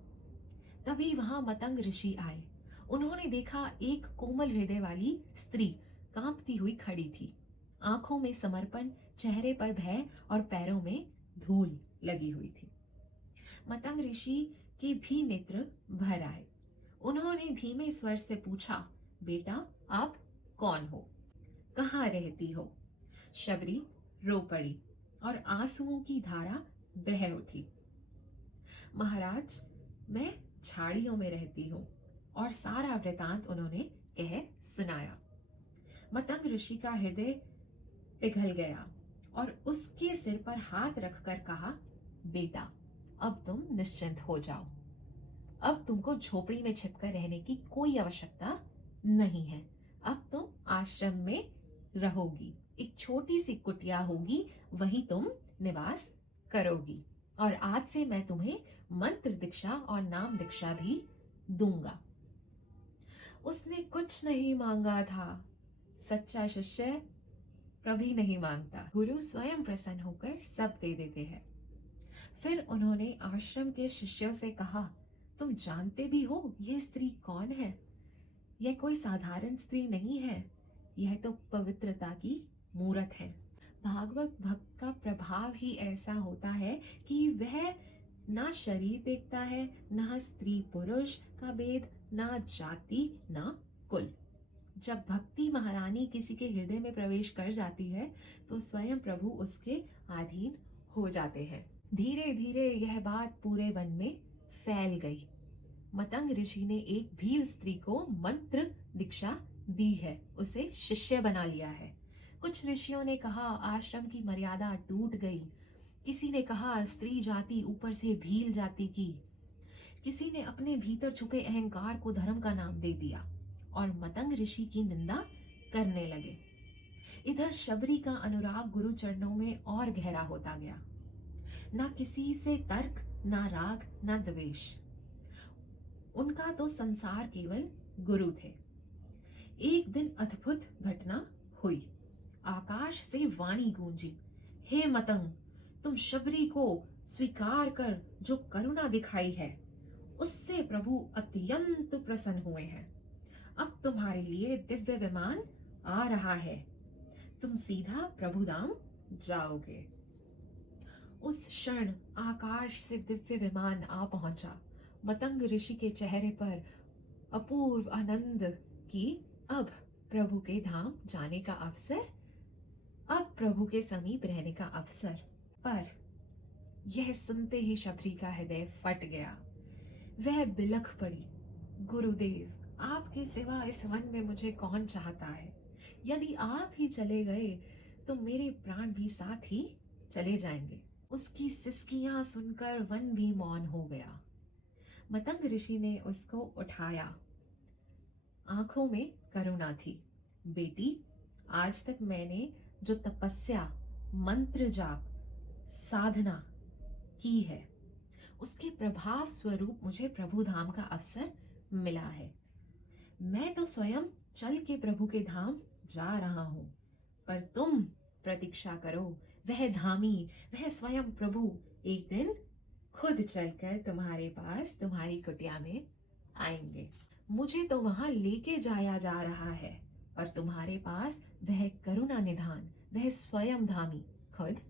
तभी वहां मतंग ऋषि आए। उन्होंने देखा एक कोमल हृदय वाली स्त्री कांपती हुई खड़ी थी। आंखों में समर्पण, चेहरे पर भय और पैरों में धूल लगी हुई थी। मतंग ऋषि के भी नेत्र भर आए। उन्होंने धीमे स्वर से पूछा, बेटा आप कौन हो, कहाँ रहती हो? शबरी रो पड़ी और आंसुओं की धारा बह उठी। महाराज, मैं झाड़ियों में रहती हूँ। और सारा वृतांत उन्होंने कह सुनाया। मतंग ऋषि का हृदय पिघल गया और उसके सिर पर हाथ रखकर कहा, बेटा अब तुम निश्चिंत हो जाओ। अब तुमको झोपड़ी में छिपकर रहने की कोई आवश्यकता नहीं है। अब तुम आश्रम में रहोगी। एक छोटी सी कुटिया होगी, वहीं तुम निवास करोगी। और आज से मैं तुम्हें मंत्र दीक्षा और नाम दीक्षा भी दूंगा। उसने कुछ नहीं मांगा था। सच्चा शिष्य कभी नहीं मांगता। गुरु स्वयं प्रसन्न होकर सब दे देते हैं। फिर उन्होंने आश्रम के शिष्यों से कहा, तुम जानते भी हो यह स्त्री कौन है? यह कोई साधारण स्त्री नहीं है, यह तो पवित्रता की मूरत है। भागवत भक्त का प्रभाव ही ऐसा होता है कि वह ना शरीर देखता है, ना स्त्री पुरुष का भेद, ना जाति, ना कुल। जब भक्ति महारानी किसी के हृदय में प्रवेश कर जाती है तो स्वयं प्रभु उसके अधीन हो जाते हैं। धीरे धीरे यह बात पूरे वन में फैल गई। मतंग ऋषि ने एक भील स्त्री को मंत्र दीक्षा दी है, उसे शिष्य बना लिया है। कुछ ऋषियों ने कहा आश्रम की मर्यादा टूट गई। किसी ने कहा स्त्री जाति ऊपर से भील जाति की। किसी ने अपने भीतर छुपे अहंकार को धर्म का नाम दे दिया और मतंग ऋषि की निंदा करने लगे। इधर शबरी का अनुराग गुरु चरणों में और गहरा होता गया। ना किसी से तर्क, ना राग, ना द्वेष। उनका तो संसार केवल गुरु थे। एक दिन अद्भुत घटना हुई। आकाश से वाणी गूंजी, हे मतंग, तुम शबरी को स्वीकार कर जो करुणा दिखाई है उससे प्रभु अत्यंत प्रसन्न हुए हैं। अब तुम्हारे लिए दिव्य विमान आ रहा है, तुम सीधा प्रभुधाम जाओगे। उस क्षण आकाश से दिव्य विमान आ पहुंचा। मतंग ऋषि के चेहरे पर अपूर्व आनंद की अब प्रभु के धाम जाने का अवसर, अब प्रभु के समीप रहने का अवसर। पर यह सुनते ही शबरी का हृदय फट गया। वह बिलख पड़ी, गुरुदेव, आपके सिवा इस वन में मुझे कौन चाहता है? यदि आप ही चले गए तो मेरे प्राण भी साथ ही चले जाएंगे। उसकी सिसकियां सुनकर वन भी मौन हो गया। मतंग ऋषि ने उसको उठाया। आंखों में करुणा थी। बेटी, आज तक मैंने जो तपस्या, मंत्र जाप, साधना की है उसके प्रभाव स्वरूप मुझे प्रभु धाम का अवसर मिला है। मैं तो स्वयं चल के प्रभु के धाम जा रहा हूं, पर तुम प्रतीक्षा करो। वह धामी, वह स्वयं प्रभु एक दिन खुद चलकर तुम्हारे पास, तुम्हारी कुटिया में आएंगे। मुझे तो वहां लेके जाया जा रहा है, पर तुम्हारे पास वह करुणा निधान, वह स्वयं धामी खुद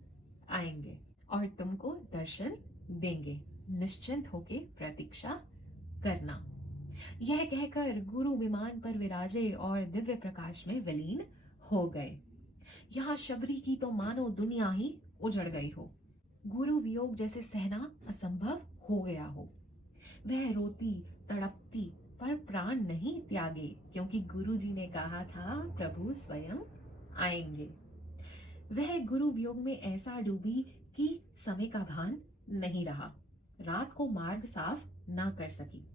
आएंगे और तुमको दर्शन देंगे। निश्चिंत होके प्रतीक्षा करना। यह कहकर गुरु विमान पर विराजे और दिव्य प्रकाश में विलीन हो गए। यहाँ शबरी की तो मानो दुनिया ही उजड़ गई हो। गुरु वियोग जैसे सहना असंभव हो गया हो। वह रोती तड़पती पर प्राण नहीं त्यागे, क्योंकि गुरु जी ने कहा था प्रभु स्वयं आएंगे। वह गुरु वियोग में ऐसा डूबी कि समय का भान नहीं रहा। रात को मार्ग साफ ना कर सकी।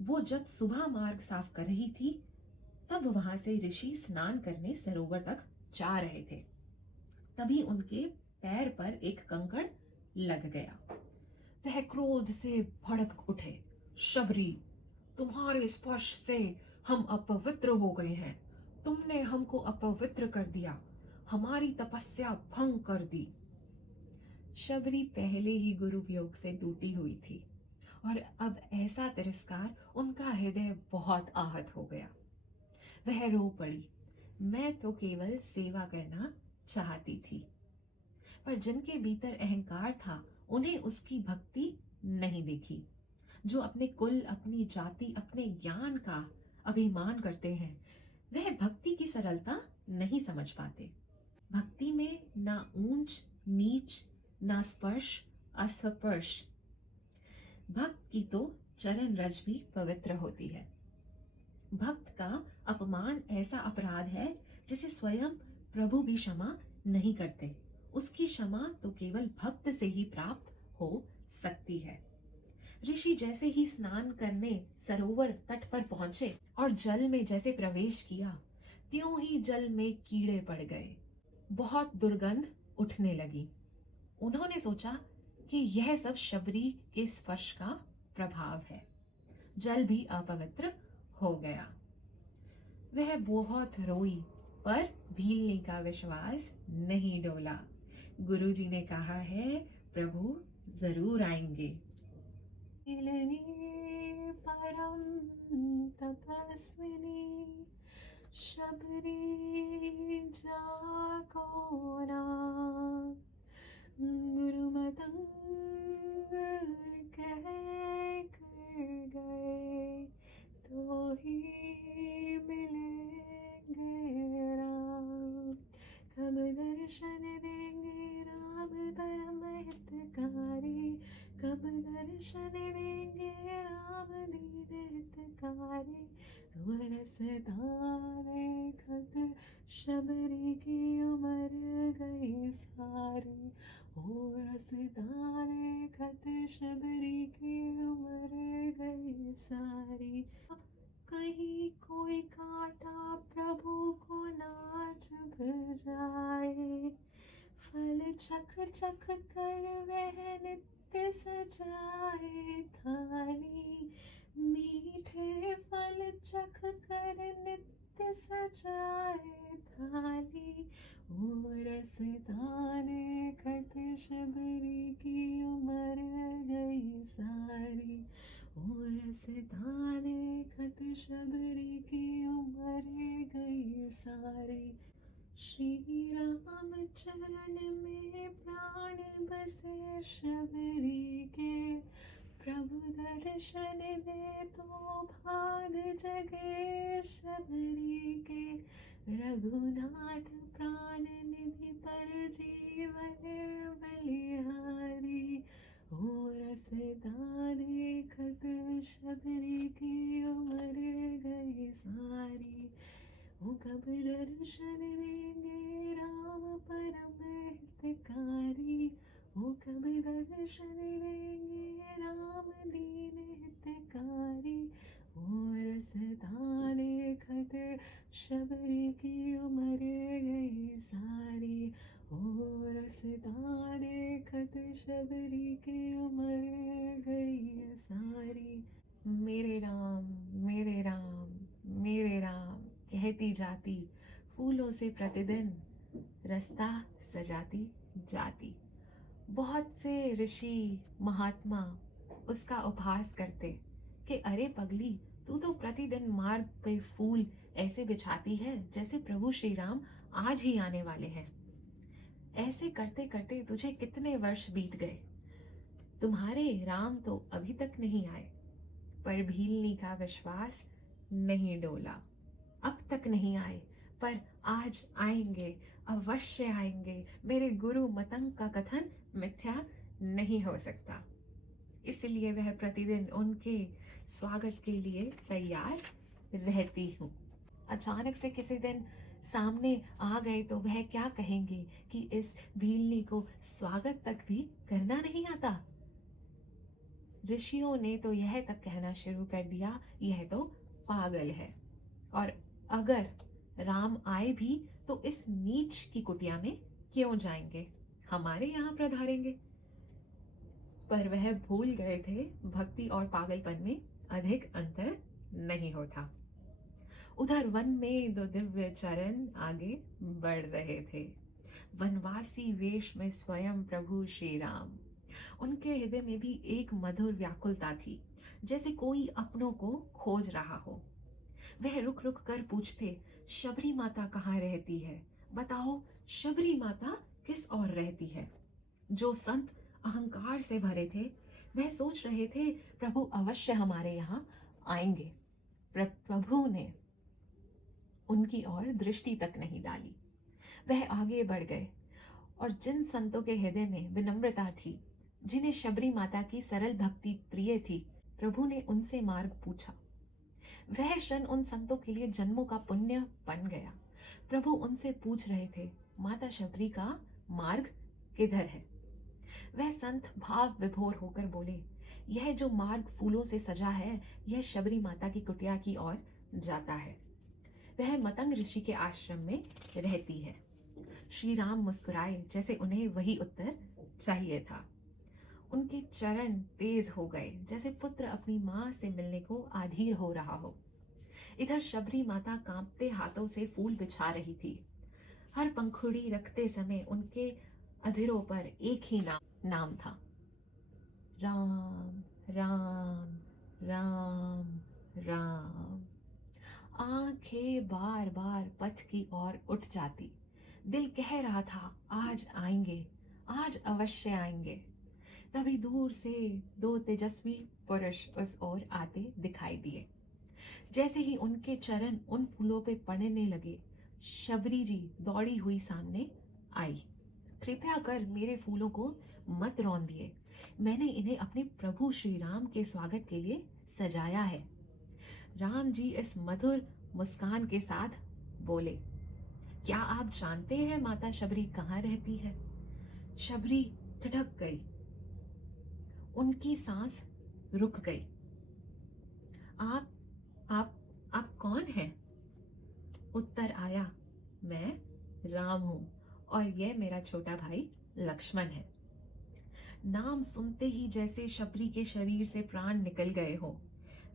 वो जब सुबह मार्ग साफ कर रही थी तब वहां से ऋषि स्नान करने सरोवर तक जा रहे थे। तभी उनके पैर पर एक कंकड़ लग गया। वह क्रोध से भड़क उठे। शबरी, तुम्हारे स्पर्श से हम अपवित्र हो गए हैं। तुमने हमको अपवित्र कर दिया, हमारी तपस्या भंग कर दी। शबरी पहले ही गुरु वियोग से टूटी हुई थी और अब ऐसा तिरस्कार, उनका हृदय बहुत आहत हो गया। वह रो पड़ी। मैं तो केवल सेवा करना चाहती थी। पर जिनके भीतर अहंकार था, उन्हें उसकी भक्ति नहीं देखी। जो अपने कुल, अपनी जाति, अपने ज्ञान का अभिमान करते हैं, वह भक्ति की सरलता नहीं समझ पाते। भक्ति में ना ऊंच नीच, ना स्पर्श अस्पर्श। भक्त की तो चरण रज भी पवित्र होती है। भक्त का अपमान ऐसा अपराध है जिसे स्वयं प्रभु भी क्षमा नहीं करते। उसकी क्षमा तो केवल भक्त से ही प्राप्त हो सकती है। ऋषि जैसे ही स्नान करने सरोवर तट पर पहुंचे और जल में जैसे प्रवेश किया, त्यों ही जल में कीड़े पड़ गए। बहुत दुर्गंध उठने लगी। उन्होंने सोचा कि यह सब शबरी के स्पर्श का प्रभाव है। जल भी अपवित्र हो गया। वह बहुत रोई, पर भीलनी का विश्वास नहीं डोला। गुरुजी ने कहा है, प्रभु जरूर आएंगे। परम तपस्विनी शबरी जाको नाम, गुरु मतंग कह कर गए, तो ही मिलेंगे राम। कब दर्शन देंगे राम परम हितकारी, कब दर्शन देंगे राम दीन हितकारी। रसदारे खत शबरी की उम्र गई सारी, ओ रसदारे खत शबरी की उम्र गई सारी। कहीं कोई कांटा प्रभु को ना चुभ जाए, फल चख चख कर वह नित्य सजाए थाली। मीठे फल चख कर नित्य सजाए थाली, ओ रसदाने खत शबरी की उम्र गई सारी, ओ रसदाने खत शबरी की उम्र गई सारी। श्री राम चरण में प्राण बसे शबरी के, प्रभु दर्शन दे तो भाग जगे शबरी के। रघुनाथ प्राण निधि पर जीवन बलिहारी, ओ रसदाने खत शबरी की उम्र गई सारी। ओ कब दर्शन देंगे राम परम हितकारी, ओ कब दर्शन देंगे राम दीन हितकारी। ओ रसदाने खत शबरी की उम्र गई सारी, ओ रसदाने खत शबरी की उम्र गई सारी। मेरे राम मेरे राम मेरे राम कहती जाती, फूलों से प्रतिदिन रास्ता सजाती जाती। बहुत से ऋषि महात्मा उसका उपहास करते कि अरे पगली, तू तो प्रतिदिन मार्ग पे फूल ऐसे बिछाती है जैसे प्रभु श्री राम आज ही आने वाले हैं। ऐसे करते करते तुझे कितने वर्ष बीत गए, तुम्हारे राम तो अभी तक नहीं आए। पर भीलनी का विश्वास नहीं डोला। अब तक नहीं आए, पर आज आएंगे, अवश्य आएंगे। मेरे गुरु मतंग का कथन मिथ्या नहीं हो सकता। इसलिए वह प्रतिदिन उनके स्वागत के लिए तैयार रहती हूँ। अचानक से किसी दिन सामने आ गए तो वह क्या कहेंगे कि इस भीलनी को स्वागत तक भी करना नहीं आता। ऋषियों ने तो यह तक कहना शुरू कर दिया, यह तो पागल है, और अगर राम आए भी तो इस नीच की कुटिया में क्यों जाएंगे, हमारे यहाँ पधारेंगे। पर वह भूल गए थे भक्ति और पागलपन में अधिक अंतर नहीं होता। उधर वन में दो दिव्य चरण आगे बढ़ रहे थे, वनवासी वेश में स्वयं प्रभु श्री राम। उनके हृदय में भी एक मधुर व्याकुलता थी, जैसे कोई अपनों को खोज रहा हो। वह रुक रुक कर पूछते, शबरी माता कहाँ रहती है? बताओ, शबरी माता किस ओर रहती है? जो संत अहंकार से भरे थे, वह सोच रहे थे प्रभु अवश्य हमारे यहाँ आएंगे। प्रभु ने उनकी ओर दृष्टि तक नहीं डाली। वह आगे बढ़ गए और जिन संतों के हृदय में विनम्रता थी, जिन्हें शबरी माता की सरल भक्ति प्रिय थी, प्रभु ने उनसे मार्ग पूछा। वह क्षण उन संतों के लिए जन्मों का पुण्य बन गया। प्रभु उनसे पूछ रहे थे, माता शबरी का मार्ग किधर है? वह संत भाव विभोर होकर बोले, यह जो मार्ग फूलों से सजा है, यह शबरी माता की कुटिया की ओर जाता है। वह मतंग ऋषि के आश्रम में रहती है। श्री राम मुस्कुराए जैसे उन्हें वही उत्तर चाहिए था। उनके चरण तेज हो गए जैसे पुत्र अपनी माँ से मिलने को आधीर हो रहा हो। इधर शबरी माता कांपते हाथों से फूल बिछा रही थी। हर पंखुड़ी रखते समय उनके अधरों पर एक ही नाम था, राम राम राम राम। आंखें बार बार पथ की ओर उठ जाती। दिल कह रहा था, आज आएंगे, आज अवश्य आएंगे। तभी दूर से दो तेजस्वी पुरुष उस ओर आते दिखाई दिए। जैसे ही उनके चरण उन फूलों पे पड़ने लगे, शबरी जी दौड़ी हुई सामने आई। कृपया कर मेरे फूलों को मत रौंद दिए। मैंने इन्हें अपने प्रभु श्री राम के स्वागत के लिए सजाया है। राम जी इस मधुर मुस्कान के साथ बोले, क्या आप जानते हैं माता शबरी कहाँ रहती है? शबरी ठिठक गई। उनकी सांस रुक गई। आप आप कौन हैं? उत्तर आया, मैं राम हूं और यह मेरा छोटा भाई लक्ष्मण है। नाम सुनते ही जैसे शबरी के शरीर से प्राण निकल गए हो।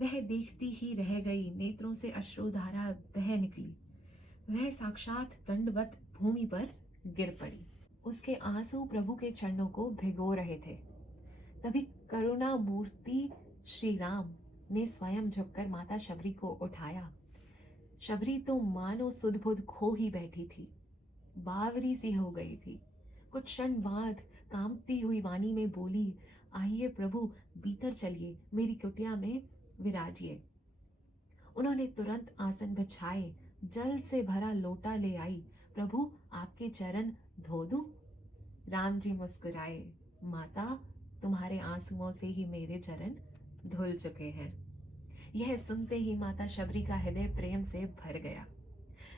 वह देखती ही रह गई, नेत्रों से अश्रुधारा बह निकली। वह साक्षात दंडवत भूमि पर गिर पड़ी। उसके आंसू प्रभु के चरणों को भिगो रहे थे। तभी करुणा मूर्ति श्री राम ने स्वयं झुककर माता शबरी को उठाया। शबरी तो मानो सुध-बुध खो ही बैठी थी, बावरी सी हो गई थी। कुछ क्षण बाद कांपती हुई वाणी में बोली, आइए प्रभु, भीतर चलिए, मेरी कुटिया में विराजिए। उन्होंने तुरंत आसन बिछाए, जल से भरा लोटा ले आई। प्रभु, आपके चरण धो दूं? राम जी मुस्कुराए, माता, तुम्हारे आंसुओं से ही मेरे चरण धुल चुके हैं। यह सुनते ही माता शबरी का हृदय प्रेम से भर गया।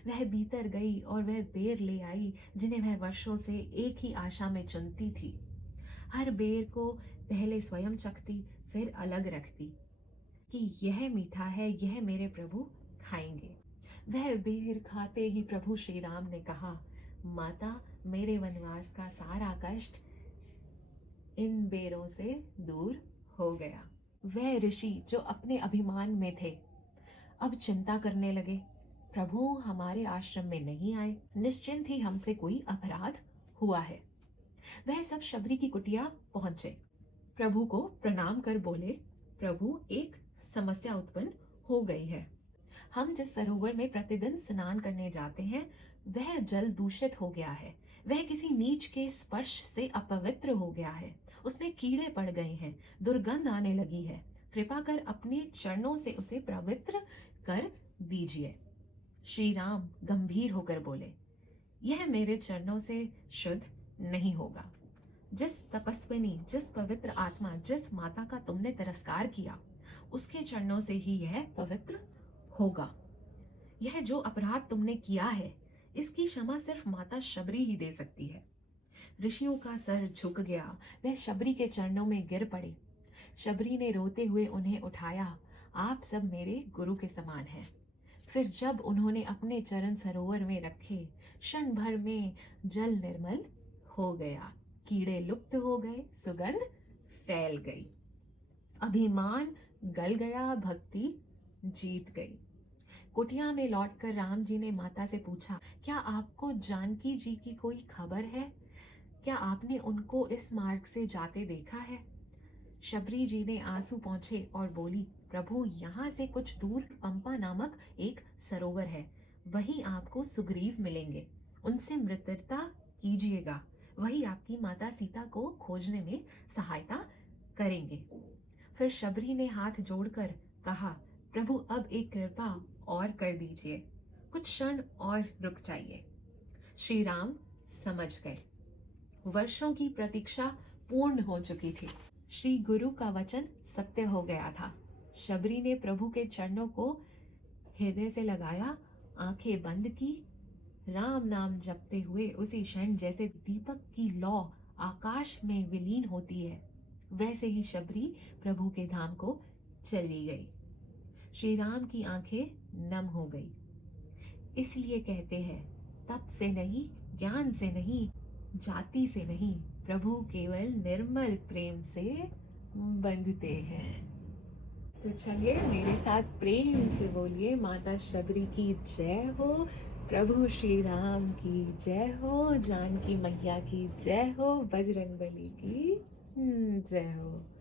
वह भीतर गई और वह बेर ले आई जिन्हें वह वर्षों से एक ही आशा में चुनती थी। हर बेर को पहले स्वयं चखती, फिर अलग रखती कि यह मीठा है, यह मेरे प्रभु खाएंगे। वह बेर खाते ही प्रभु श्री राम ने कहा, माता, मेरे वनवास का सारा कष्ट इन बेरों से दूर हो गया। वह ऋषि जो अपने अभिमान में थे, अब चिंता करने लगे। प्रभु हमारे आश्रम में नहीं आए, निश्चिंत ही हमसे कोई अपराध हुआ है। वह सब शबरी की कुटिया पहुंचे। प्रभु को प्रणाम कर बोले, प्रभु, एक समस्या उत्पन्न हो गई है। हम जिस सरोवर में प्रतिदिन स्नान करने जाते हैं, वह जल दूषित हो गया है। वह किसी नीच के स्पर्श से अपवित्र हो गया है। उसमें कीड़े पड़ गए हैं, दुर्गंध आने लगी है। कृपा कर अपने चरणों से उसे पवित्र कर दीजिए। श्री राम गंभीर होकर बोले, यह मेरे चरणों से शुद्ध नहीं होगा। जिस तपस्विनी, जिस पवित्र आत्मा, जिस माता का तुमने तिरस्कार किया, उसके चरणों से ही यह पवित्र होगा। यह जो अपराध तुमने किया है, इसकी क्षमा सिर्फ माता शबरी ही दे सकती है। ऋषियों का सर झुक गया। वह शबरी के चरणों में गिर पड़े। शबरी ने रोते हुए उन्हें उठाया, आप सब मेरे गुरु के समान हैं। फिर जब उन्होंने अपने चरण सरोवर में रखे, क्षण भर में जल निर्मल हो गया। कीड़े लुप्त हो गए, सुगंध फैल गई, अभिमान गल गया, भक्ति जीत गई। कुटिया में लौटकर राम जी ने माता से पूछा, क्या आपको जानकी जी की कोई खबर है? क्या आपने उनको इस मार्ग से जाते देखा है? शबरी जी ने आंसू पोंछे और बोली, प्रभु, यहाँ से कुछ दूर पंपा नामक एक सरोवर है। वहीं आपको सुग्रीव मिलेंगे, उनसे मित्रता कीजिएगा, वही आपकी माता सीता को खोजने में सहायता करेंगे। फिर शबरी ने हाथ जोड़कर कहा, प्रभु अब एक कृपा और कर दीजिए, कुछ क्षण और रुक जाइए। श्री राम समझ गए, वर्षों की प्रतीक्षा पूर्ण हो चुकी थी। श्री गुरु का वचन सत्य हो गया था। शबरी ने प्रभु के चरणों को हृदय से लगाया, आंखें बंद की, राम नाम जपते हुए उसी क्षण जैसे दीपक की लौ आकाश में विलीन होती है, वैसे ही शबरी प्रभु के धाम को चली गई। श्री राम की आंखें नम हो गई। इसलिए कहते हैं, तप से नहीं, ज्ञान से नहीं, जाति से नहीं, प्रभु केवल निर्मल प्रेम से बंधते हैं। तो चलिए मेरे साथ प्रेम से बोलिए, माता शबरी की जय हो, प्रभु श्री राम की जय हो, जानकी मैया की जय हो, बजरंगबली की जय हो।